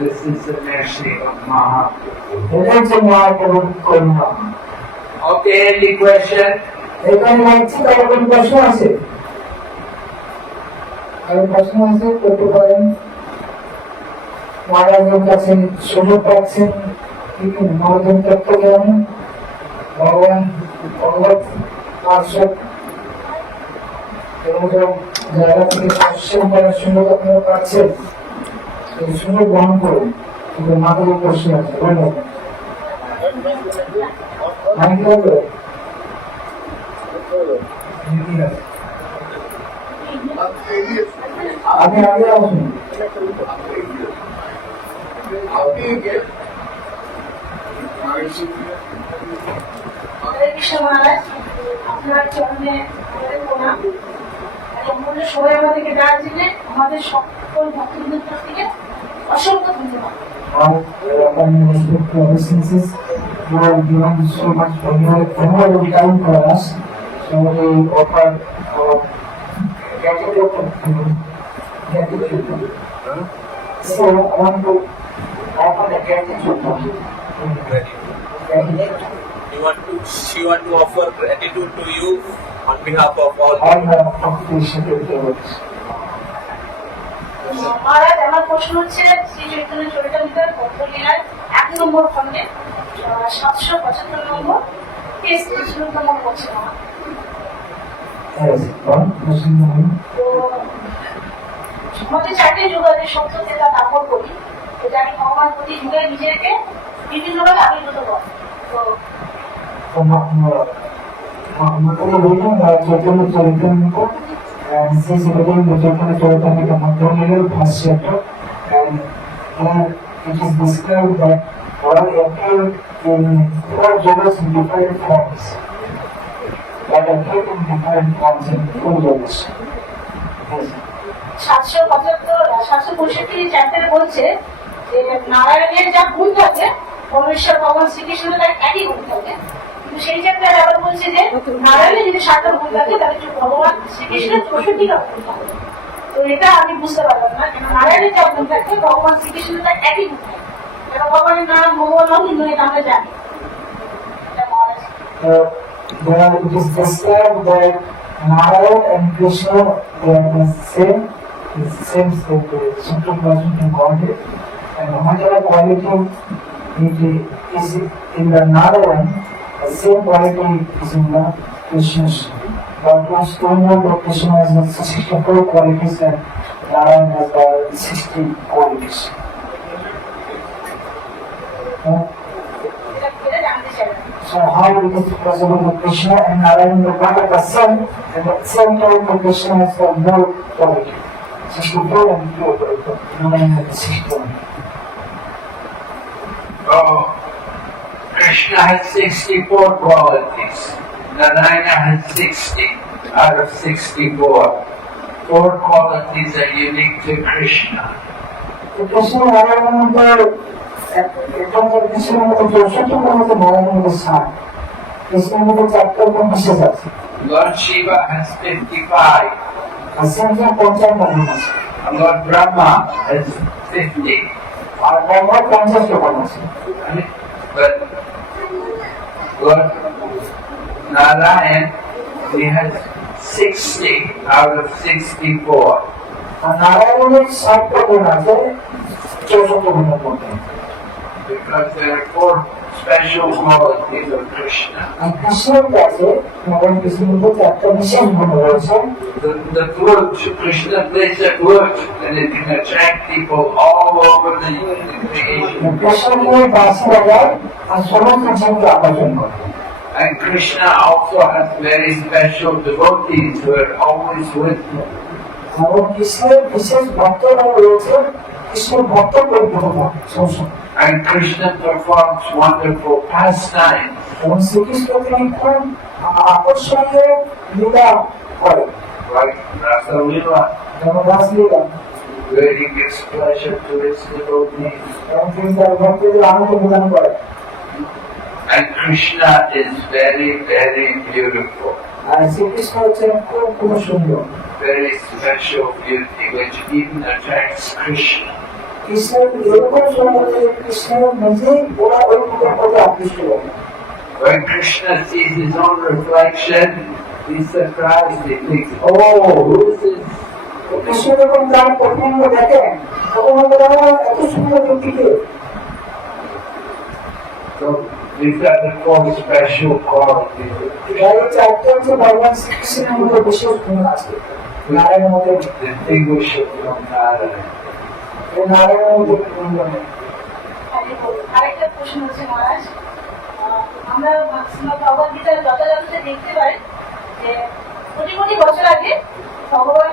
This is the mercy of Mahaprabhu. এটা হচ্ছে মহাপ্রভুর করুণা Okay, any question? এখানে লাগছে তার কোনো প্রশ্ন আছে কারো প্রশ্ন আছে করতে পারেন মহারাজের কাছে সুযোগ পাচ্ছেন মহাজন তত্ত্ব জ্ঞান ভগবান ভগবত পার্শ্বদ এরকম জায়গা থেকে সৎসঙ্গ করার সুযোগ আপনারা পাচ্ছেন এই সুযোগ গ্রহণ করুন কিন্তু মাথার প্রশ্ন আছে ধন্যবাদ মাইক লাগবে আপনি আগে আসুন হরে কৃষ্ণ মহারাজ, আপনার চরণে প্রণাম। সম্পূর্ণ সবাই আমাদেরকে ডাক দিলে আমাদের সকল ভক্তবৃন্দের তরফ থেকে অসংখ্য ধন্যবাদ। upon respect to our senses, you have given so much valuable time for us. So we offer our gratitude. So I want to offer the gratitude. You want to offer gratitude to you on behalf of all. All the appreciation towards. মহারাজ, আমার প্রশ্ন হচ্ছে শ্রী চৈতন্য চরিতামৃতের ভক্তলীলার 1 নম্বর খণ্ডে 775 নম্বর page 3 নম্বর পড়ছে না। Yes, one question. তো আমাদের 4টে যুগাদের সত্য যেটা দাপন করি, এটা আমি ভগবান প্রতি যুগে নিজেকে বিভিন্নভাবে আবির্ভূত করি। তো মতলব বলুন Chaitanya Charitamrita and since it is the Chaitanya Charitamrita Madhya first chapter, and here it is described that God appeared in 4 jewels in different forms. That appeared in different forms in 4 jewels. Yes. 765 চ্যাপ্টারে বলছে যে নারায়ণের যা গুণ থাকে পরমেশ্বর ভগবান শ্রীকৃষ্ণের তার একই গুণ থাকে, সেই চ্যাপ্টারে আবার বলছে যে নারায়ণের যদি 7টা গুণ থাকে তাহলে ভগবান শ্রীকৃষ্ণের 64টা গুণ থাকে। তো এটা আমি বুঝতে পারলাম না, কেন নারায়ণের যা গুণ থাকে ভগবান শ্রীকৃষ্ণের তার একই গুণ থাকে। কেন ভগবানের নাম ভগবান অভিন্ন, এটা আমরা জানি। এটা মহারাজ There it is described that Narayan and Krishna, they are the same supreme person in Godhead, and whatever quality is in the Narayan, the same quality is in the Krishna. But once we know that Krishna has the 64 qualities and Narayan has the 60 qualities. এটা জানতে চাইলাম। So how it is possible that Krishna and Narayan are both at the same, and at the same time the Krishna has got more quality. 64 and Narayan has 61. Oh, Krishna has 64 qualities. Narayana has 60 out of 64. 4 qualities are unique to Krishna. So Krishna and Narayan are Krishna and Narayan is son. Krishna is chapter from Krishna. Lord Shiva has 55. Ascending concept of And Lord Brahma has 50. what concept of But Lord Narayan, he has 60 out of 64. and Narayan is chapter from Because there are 4 special qualities of Krishna. and Krishna কাছে Narayan Krishna chapter বিশেষ গুণ রয়েছে The flute, Krishna plays a flute and it can attract people all over the creation. কৃষ্ণকে বাঁশি বাজায় আর সমস্ত জীবকে আকর্ষণ করে And Krishna also has very special devotees who are always with him. এবং কৃষ্ণের বিশেষ ভক্তরা রয়েছে কৃষ্ণের ভক্ত পরিপূর্ণ সবসময় And Krishna performs wonderful pastimes. এবং শ্রীকৃষ্ণ তিনি খুব আকর্ষণীয় লীলা করেন Like Rasa Leela, যেমন raslila where he gives pleasure to his devotees. এবং তিনি তার ভক্তদের আনন্দ প্রদান করেন And Krishna is very, very beautiful. আর শ্রীকৃষ্ণ হচ্ছেন খুব খুব সুন্দর Very special beauty which even attracts Krishna. কৃষ্ণের এরকম সুন্দর যে কৃষ্ণের নিজেই ওরা ওই রূপের প্রতি আকৃষ্ট হয় When Krishna sees his own reflection, he's surprised. He thinks, oh, who is this? Krishna যখন তার প্রতিবিম্ব দেখেন তখন এত সুন্দর ব্যক্তিকে So these are the 4 special qualities of তাই Krishna. চারটে হচ্ছে ভগবান শ্রীকৃষ্ণের মধ্যে বিশেষ গুণ আছে নারায়ণের মধ্যে Distinguish it from Narayana. এই নারায়ণের মধ্যে গুণ নেই আরেকটা প্রশ্ন হচ্ছে মহারাজ, আমরা ভগবদ গীতার যথাযথতে দেখতে পাই যে কোটি কোটি বছর আগে ভগবান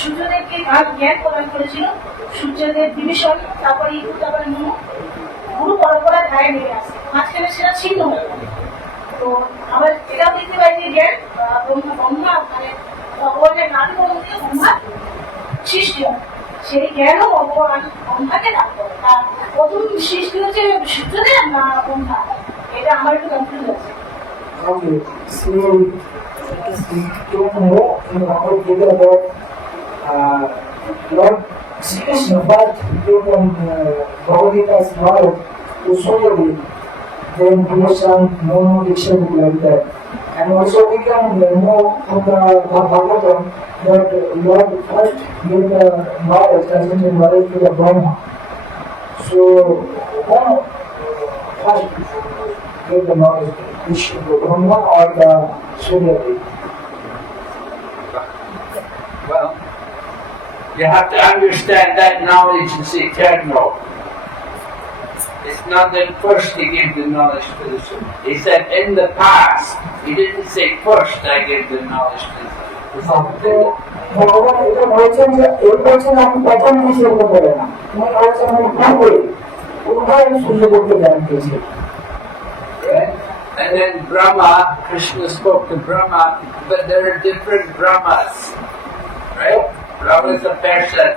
সূর্যদেবকে জ্ঞান প্রদান করেছিল। সূর্যদেব বিভীষণ, তারপরে ইন্দু, তারপরে মনু, গুরু পরম্পরা ধারে নেমে আসে, মাঝখানে সেটা ছিন্ন হয়ে গেল। তো আমরা এটাও দেখতে পাই যে জ্ঞান ব্রহ্মা মানে ভগবানের নামে থেকে ব্রহ্মা সৃষ্টি হয়, সেই জ্ঞানও ভগবান ব্রহ্মাকে দান করে। তার প্রথম সৃষ্টি হচ্ছে সূর্যদেব না ব্রহ্মা, এটা আমার একটু কনফিউজ আছে। Okay, so we don't know in Bhagavad Gita about Lord Sri Krishna, but from Bhagavad Gita's knowledge to Suryadev, then Bhushan, Mono, Dikshan, like that. And also we can know from the Bhagavatam that Lord first gave the knowledge, transcendental knowledge to the Brahma. So, first gave the knowledge which the Brahma or the Suryadev. Well, you have to understand that knowledge is eternal. It's not that first he gave the knowledge to the soul. He said in the past. He didn't say first I gave the knowledge to the soul. ভগবান এটা বলছেন যে এই বলছেন আমি প্রথম বিষয় বলে না, তুমি বলছেন আমি পূর্বে উভয় সূর্যদেবকে জ্ঞান পেয়েছি। Right? And then Brahma, Krishna spoke to Brahma, but there are different Brahmas. Right? Brahma is a person.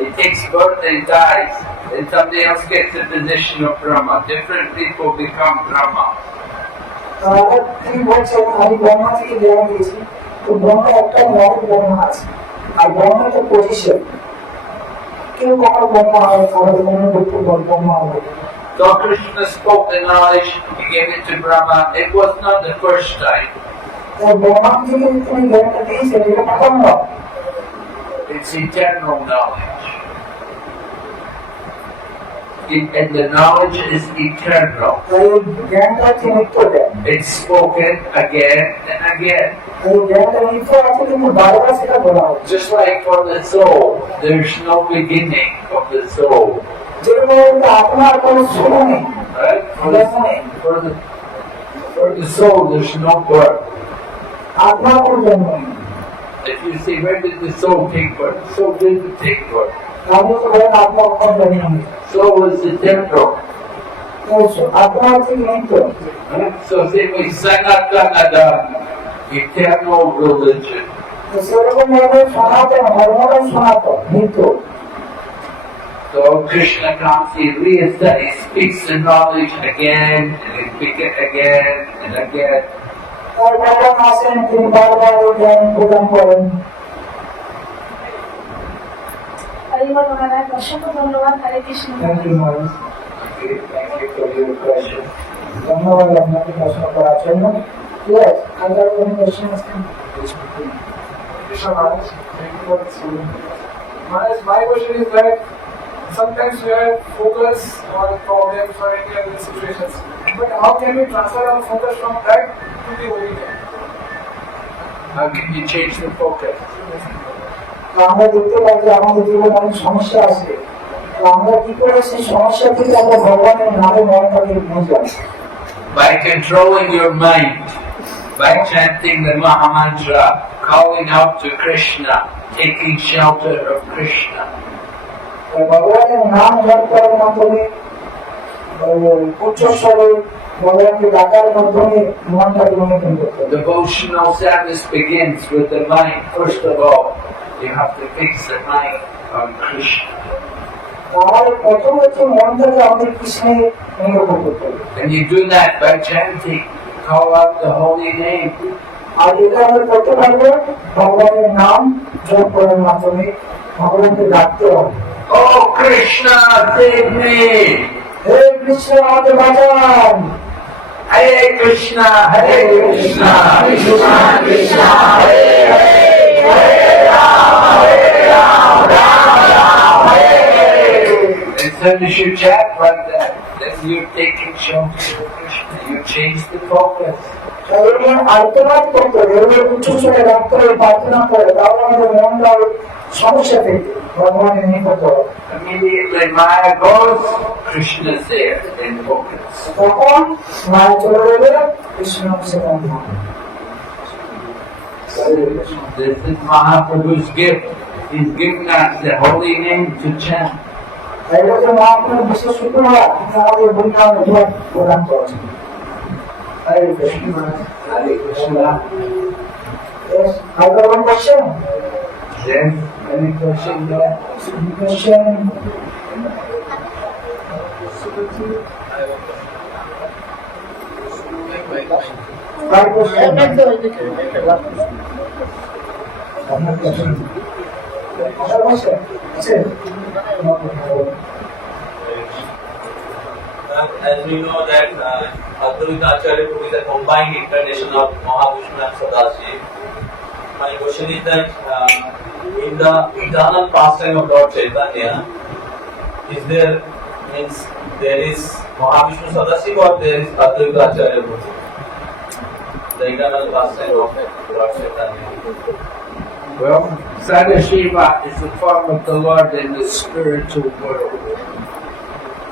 He takes birth and dies. And somebody else gets the position of Brahma. Different people become Brahma. তিনি বলছেন আমি ব্রহ্মা থেকে জন্ম দিয়েছি, তো ব্রহ্মা একটা নব ব্রহ্মা আছে, আর ব্রহ্মা তো পজিশন, কেউ কখনো ব্রহ্মা হবে, আমাদের মনে দুঃখ ব্রহ্মা হবে। So Krishna spoke the knowledge, he gave it to Brahma. It was not the first time. Brahma থেকে তিনি জ্ঞানটা দিয়েছেন, এটা প্রথম নয়। It's eternal knowledge. And the knowledge is eternal. তাই জ্ঞানটা হচ্ছে নিত্য জ্ঞান, It's spoken again and again. এই জ্ঞানটা নিত্য আছে, কিন্তু বারবার সেটা বলা হচ্ছে। Just like for the soul, there's no beginning of the soul. যেরকম আপনার কোনো শুরু নেই, Right? For the soul, there's no birth. আপনার কোনো জন্ম নেই। If you say, where did the soul take birth? The soul didn't take birth. আপনি তো বলেন আপনার কোনো জন্ম নেই, Soul was the temporal. আপনার হচ্ছে নিত্য। Right? So say we Sanatana, eternal religion. তো সেরকম ভাবে সনাতন ধর্মটাই সনাতন, নিত্য। So Krishna comes, he speaks the knowledge again, and he speaks it again and again. তার ভগবান আসেন, তিনি বারবার এই জ্ঞান প্রদান করেন। হরিবল মহারাজ, অসংখ্য ধন্যবাদ। হরে Krishna. Thank you, Maharaj. Okay, thank you for your question. ধন্যবাদ আপনাকে প্রশ্ন করার জন্য। Yes, other any questions? Krishna Maharaj, thank you for this video. Maharaj, my question is that sometimes we have focus on problems or any other situations, but how can we transfer our focus from that to the holy name? How can you change the focus? আমরা দেখতে পাই যে আমাদের জীবনে অনেক সমস্যা আছে, তো আমরা কি করে সেই সমস্যা থেকে আমরা ভগবানের নামে মনটাকে বুঝলাম? By controlling your mind, by chanting the Maha Mantra, calling out to Krishna, taking shelter of Krishna. ভগবানের নাম জপ করার মাধ্যমে, উচ্চস্বরে ভগবানকে ডাকার মাধ্যমে মনটাকে নিয়ন্ত্রণ করতে হবে। Devotional service begins with the mind. First of all, you have to fix the mind on Krishna. আমাদের প্রথম হচ্ছে মনটাকে আমাদের কৃষ্ণে নিরূপণ করতে হবে। And you do that by chanting, call out the holy name. আর এটা আমরা করতে পারবো ভগবানের নাম জপ করার মাধ্যমে, ভগবানকে ডাকতে হবে। Oh Krishna, save me! হে কৃষ্ণ আমাকে বাঁচান। Hare Krishna, Hare Krishna, Krishna Krishna, Hare Hare, Hare Rama, Rama Rama, Hare Hare. As soon as you chant like that, then you're taking shelter of Krishna. You change the focus. এরকম আর্তনাদ করতে হবে, এরকম উচ্চস্বরে ডাকতে হবে, প্রার্থনা করে, তাহলে আমাদের মনটা ওই সমস্যা থেকে ভগবানের নিকট হবে। Immediately Maya goes, Krishna is there in focus. তখন মায়া চলে যাবে, কৃষ্ণ সেখানে থাকবে। This is Mahaprabhu's gift. He's given us the holy name to chant. এটা হচ্ছে মহাপ্রভুর বিশেষ উপহার, তিনি আমাদের বৈষ্ণব উপহার প্রদান করেছেন। হরে কৃষ্ণ, হরে Krishna. Yes, other one question? Then, any question there? Any question? My question? Other question? Other question? আছে? As we know that Advaita Acharya Prabhu is a combined incarnation of Mahavishnu and Sadashiv. My question is that in the eternal pastime of Lord Chaitanya, is there is Mahavishnu Sadashiv or there is Advaita Acharya Prabhu? The eternal pastime of Lord Chaitanya. Well, Sadashiva is the form of the Lord in the spiritual world.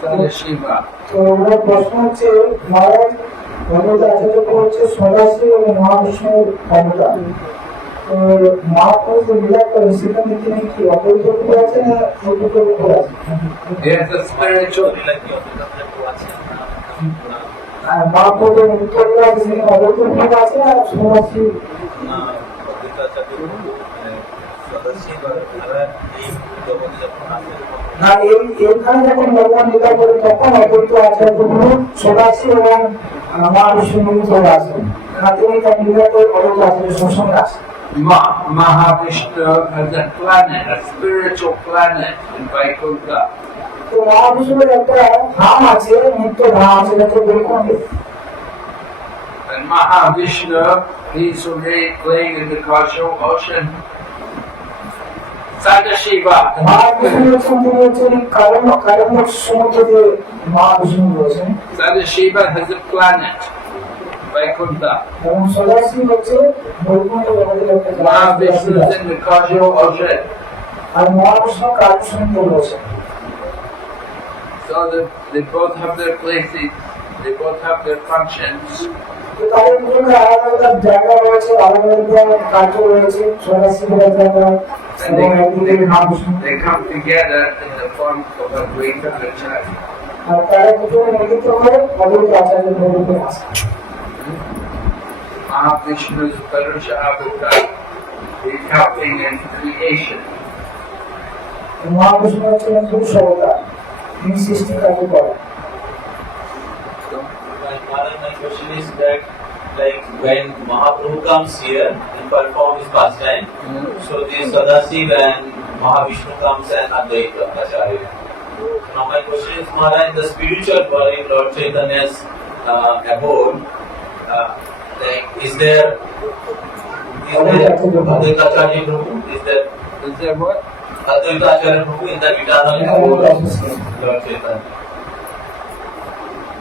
Sadashiva. তো আমার প্রশ্ন হচ্ছে, মহারাজ ভগবত আচার্য হচ্ছে সদাশিব এবং মহাবিষ্ণুর ক্ষমতা। তো মহাপ্রভু লীলা করে সেখানে তিনি কি অপরিত রূপে আছে না অপরিত রূপে আছে? There's a spiritual. মহাপ্রভুর উত্তর আছে, তিনি অপরিত রূপে আছে না সদাশিব? না, এইখানে যখন ভগবান লীলা করে তখন অপরিত আচার্য সদাশিব এবং মহাবিষ্ণু মিলিত হয়ে আসেন, তিনি তার নির্গত অবৈধ আচার্য সঙ্গে আসেন। Mahavishnu as a planet, a spiritual planet in Vaikuntha. তো মহাবিষ্ণুর একটা ধাম আছে, নিত্য ধাম আছে, যাতে বৈকুণ্ঠে। And Mahavishnu, he's playing in the cosmos ocean. Sadashiva. Mahavishnu হচ্ছেন, তিনি হচ্ছেন কারণ সমুদ্র দিয়ে মহাবিষ্ণু রয়েছেন। Sadashiva has a planet, Vaikuntha. এবং সদাশিব হচ্ছে বৈকুণ্ঠ জগতের একটা Mahavishnu is in the cosmos ocean. আর মহাবিষ্ণু কারণ সমুদ্র রয়েছেন। So they both have their places, they both have their functions. তো তাদের দুজনের আলাদা আলাদা জায়গা রয়েছে, আলাদা আলাদা কার্য রয়েছে, সদাশিবের জায়গা এবং একদিকে Mahavishnu. They come together in the form of a great Acharya. আর তারা দুজনে মিলিত হয়ে অদ্বৈত আচার্যের মধ্যে আসে। Mahavishnu's Parusha Avatar is helping in creation. Mahavishnu হচ্ছেন পুরুষ অবতার, তিনি সৃষ্টি কার্য করেন। My question is that, like when Mahaprabhu comes here and perform his pastime, so this Sadasiv and Mahavishnu comes and Advaita Acharya. Now my question is, Maharaj, the spiritual body, Lord Chaitanya's abode, like is there Advaita Acharya Prabhu? Is there what? Advaita Acharya Prabhu in the eternal abode of Lord Chaitanya?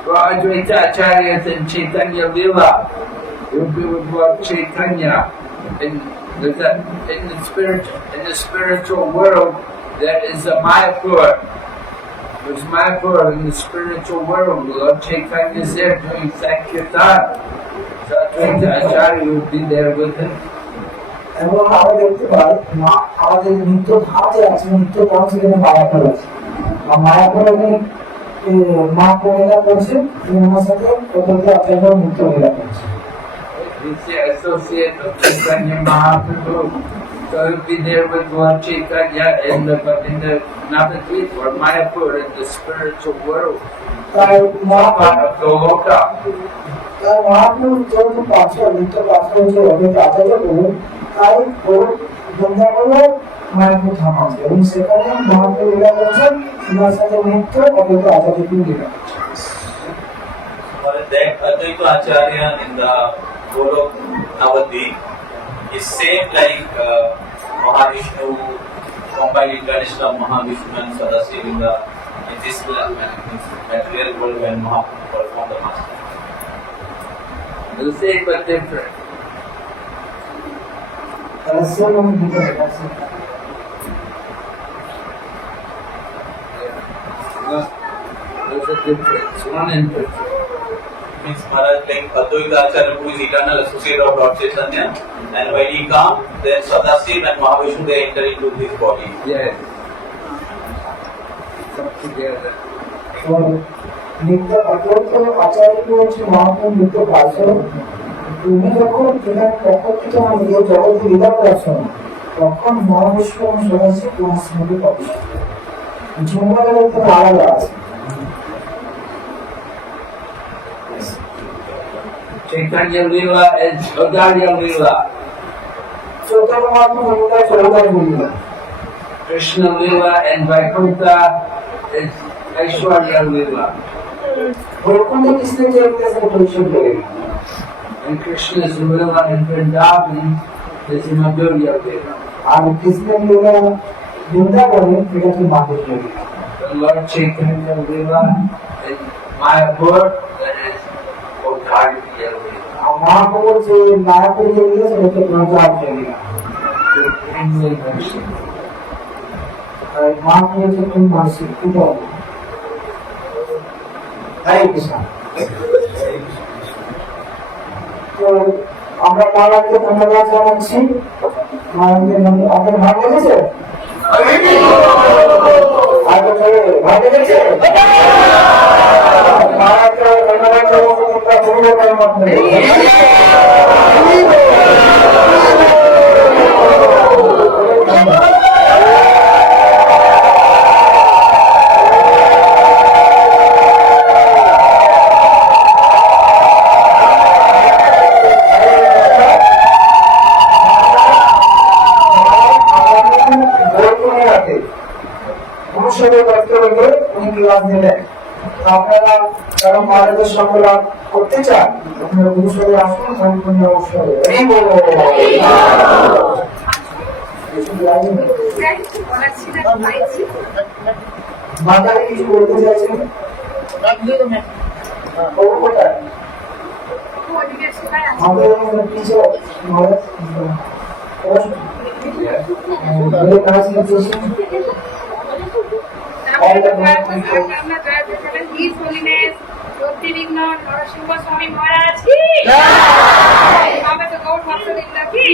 Well, Advaita Acharya is in Chaitanya Lila. It would be with Lord Chaitanya. In the spiritual world, there is a Mayapur. There's Mayapur in the spiritual world. Lord Chaitanya is there doing Sankirtan. So Advaita Acharya would be there with him. এবং আমরা দেখতে পাই আমাদের নিত্য ধাম যে আছে, নিত্য ধাম সেখানে মায়াপুর আছে। আর মায়াপুরে মা লীলা করছে, তিনি ওনার সাথে অদ্বৈত আচার্য নিত্য লীলা করছে। He's the associate of Chaitanya Mahaprabhu. So he'll be there with Lord Chaitanya in the Navadvip or Mayapur in the spiritual world. তাই Part of Goloka. মহাপ্রভু যেহেতু পাত্র, নিত্য পাত্র হচ্ছে অদ্বৈত আচার্য প্রভু, তাই ওর বৃন্দাবনে মায়াপুর ধাম আছে এবং সেখানে মহাপ্রভু লীলা করছেন, ওনার সাথে নিত্য অদ্বৈত আচার্য তিনি লীলা করছেন। That Advaita Acharya in the Golok Navadvip is same like Mahavishnu, combined incarnation of Mahavishnu and Sadasiv in this material world when Mahaprabhu performed the master. The same but different. রহস্যম এবং বিপরীত আছে। There's a difference, one in different. Means Maharaj, like Advaita Acharya who is eternal associate of Lord Chaitanya, and when he comes, then Sadasiv and Mahavishnu they enter into his body. Yes. Come together. নিত্য অদ্বৈত আচার্য হচ্ছে মহাপ্রভু নিত্য পাত্র। তুমি যখন এখানে প্রকৃত নিজের জগৎ লীলা করছেন, তখন মহাবিষ্ণু এবং সদাশিব তোমার স্মৃতি পাচ্ছ। জীবনের একটু আলাদা আছে। Chaitanya Lila and Chaudhary Lila. Chaitanya Mahaprabhu Leela চৌধারী Leela. Krishna Lila and Vaikuntha is Aishwarya Lila. Vaikuntha কৃষ্ণের যে একটা পরিচয় করে And Krishna's Lila in Vrindavan is Madhurya Lila. আর কৃষ্ণের লীলা বৃন্দাবনে এটা কি মাধুর্য লীলা। The Lord Chaitanya Lila in Mayapur, that is Chaudhary Lila. আর মহাপ্রভুর যে মায়াপুর যে লীলা সেটা হচ্ছে ব্রহ্মার্য লীলা। Supremely mercy. আর মহাপ্রভু হচ্ছে কোন মানসিক উদয়। হরে কৃষ্ণ। তো আমরা মহারাজকে ধন্যবাদ জানাচ্ছি। আপনার ভালো লেগেছে? ভালো লেগেছে? মহারাজকে ধন্যবাদ জানাবো। ক্লাস নেবেন। আপনারা যারা মহারাজের সঙ্গে লাভ করতে চান আপনারা গুরুসরে আসুন, সম্পূর্ণ অবসরে মাতাকে কিছু বলতে চাইছেন? কোথায় আমাদের টিচার মহারাজ নরসিংহ স্বামী মহারাজ কি আমি তো গৌর ভক্তবৃন্দ কি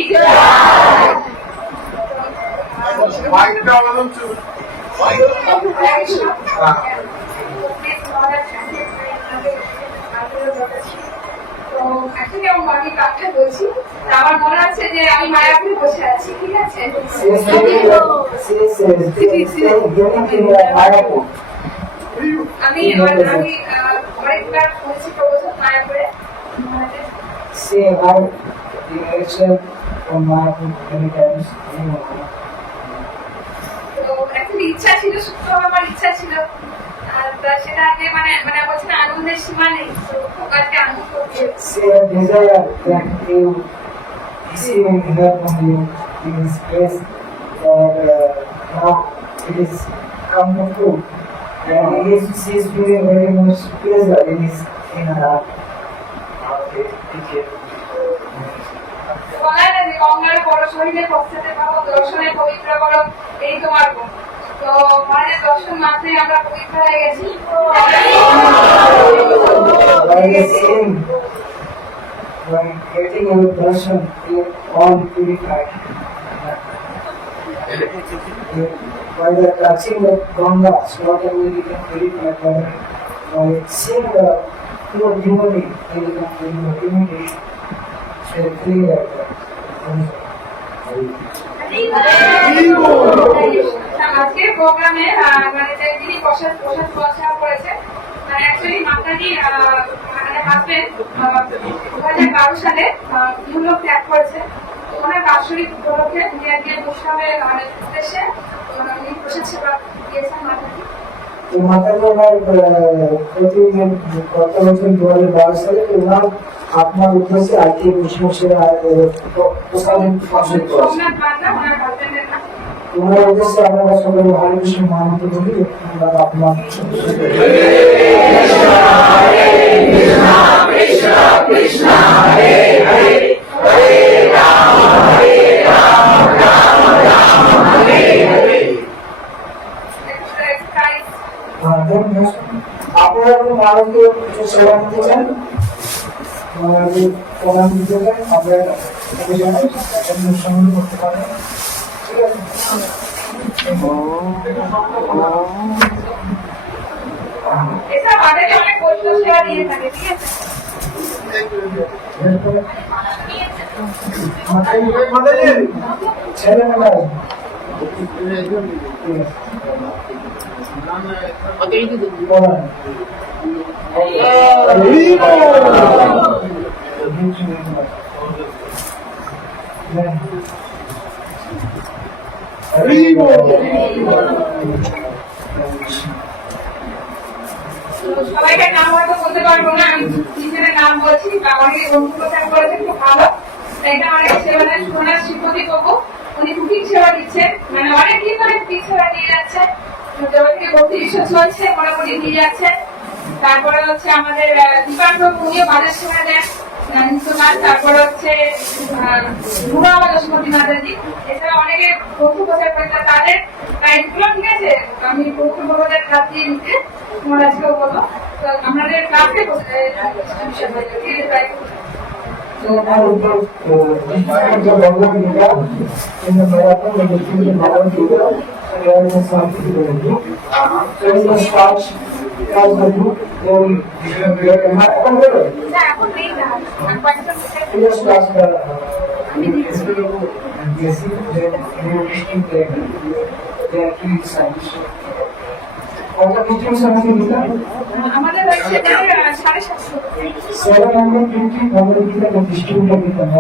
আমার মনে আছে যে আমি মায়াপুরে বসে আছি, ঠিক আছে? আমি অনেকবার বলছি প্রবচন মায়াপুরে। তো অ্যাকচুয়ালি ইচ্ছা ছিল, সত্য আমার ইচ্ছা ছিল, আর সেটা মানে মানে বলছি না আনন্দের সীমা নেই, তো আজকে আনন্দ করছি। Receiving help from you in this place that now it is come to fruit. And he is feeling very much pleasure in his inner heart. Okay, thank you. বলা না যে গঙ্গার বড় শরীরে পৌঁছাতে পারো, দর্শনে পবিত্র করো, এই তোমার গুণ। তো মানে দর্শন মাত্রই আমরা পবিত্র হয়ে গেছি। By getting our darshan, we are all purified. By the touching of Ganga, not only we can purify, but by seeing the pure humanity, we become humanity. So free like that. আজকের প্রোগ্রামে মানে যে যিনি প্রসাদ করেছে, মানে actually মাতাজি মানে husband 2012 সালে Europe ত্যাগ করেছে। ওনার বাৎসরিক উপলক্ষে উনি আজকে বৈষ্ণবের উদ্দেশ্যে উনি প্রসাদ সেবা দিয়েছেন মাতাজি। তো মাতাজি আমার প্রতিদিন গত বছর 2012 সালে ওনার আপনার উদ্দেশ্যে আজকে বৈষ্ণব সেবা প্রসাদ করেছে। সোমনাথ বান্দা ওনার হাজবেন্ডের নাম। ওনার উদ্দেশ্যে আমরা সকলে হরে কৃষ্ণ মহামন্ত্র বলি। আপনার কৃষ্ণ কৃষ্ণ হরে হরে হরে রাম রাম রাম হরে হরে। আপনারা কোনো মানুষকে কিছু সেবা দিতে চান, প্রদান দিতে চান, আপনারা অনুসরণ করতে পারেন। ঠিক আছে, এসব আগে অনেক বৈষ্ণব সেবা দিয়ে থাকে, ঠিক আছে? ছেলেমেয়েরা সবাইকে নাম হয়তো বলতে পারবো না, আমি নিজের নাম বলছি। অনেকে বন্ধুপ্রচার করেছেন, খুব ভালো। এটা অনেক সেবা দেন। সোনার শ্রীপতি বাবু উনি কুকিং সেবা দিচ্ছেন, মানে অনেকদিন ধরে কুকিং সেবা দিয়ে যাচ্ছে। যবে থেকে ভক্তি বিশ্ব চলছে মোটামুটি দিয়ে যাচ্ছে। তারপরে হচ্ছে আমাদের দীপান বাবু উনিও বাজার সেবা দেন। তারপরে হচ্ছে লক্ষ্মী মাতাজি, এছাড়া অনেকে বন্ধুপ্রচার করে তাদের গাইডগুলো, ঠিক আছে? আমি বন্ধুদের ক্লাস দিয়ে নিতে তোমরা আজকেও বলো। তো আমাদের ক্লাসে এখন নেই না, আমাদের হচ্ছে 750। 750 ভগবদ্গীতা ডিস্ট্রিবিউটর দিতাম।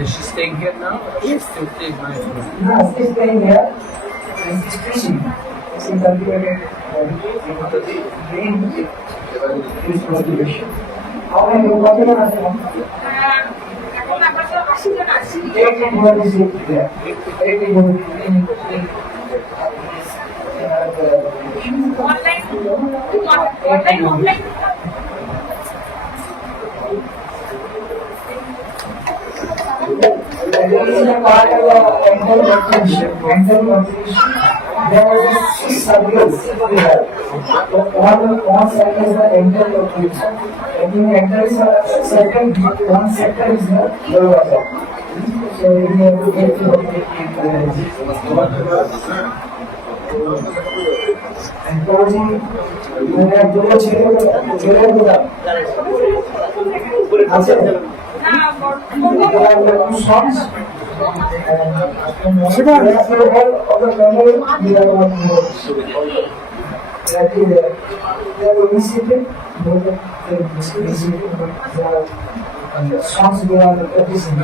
Is she staying here now? Or she's still staying my No, she's staying here and she's teaching. She cultivated green fish cultivation. How many কতজন আছে? এখন আপাতত 80 জন আছি। 80 is there. 80 online offline There is a part of mental competition. There are 6 circles here. One circle is the mental competition. And in mental is a second, one sector is the lower circle. So we have to get to and closing, we have to go songs. Several of the family we are working with. That is they are visited, the songs we are practicing.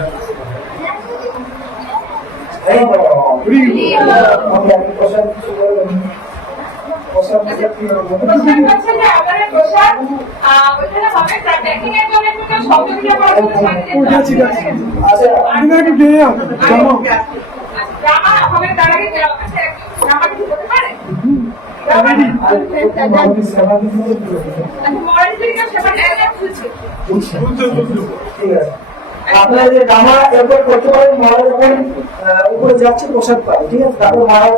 আপনারা যে ডামা এরপর করতে পারেন, মারা যখন উপরে যাচ্ছে প্রসাদ পায়, ঠিক আছে, তারপর মারা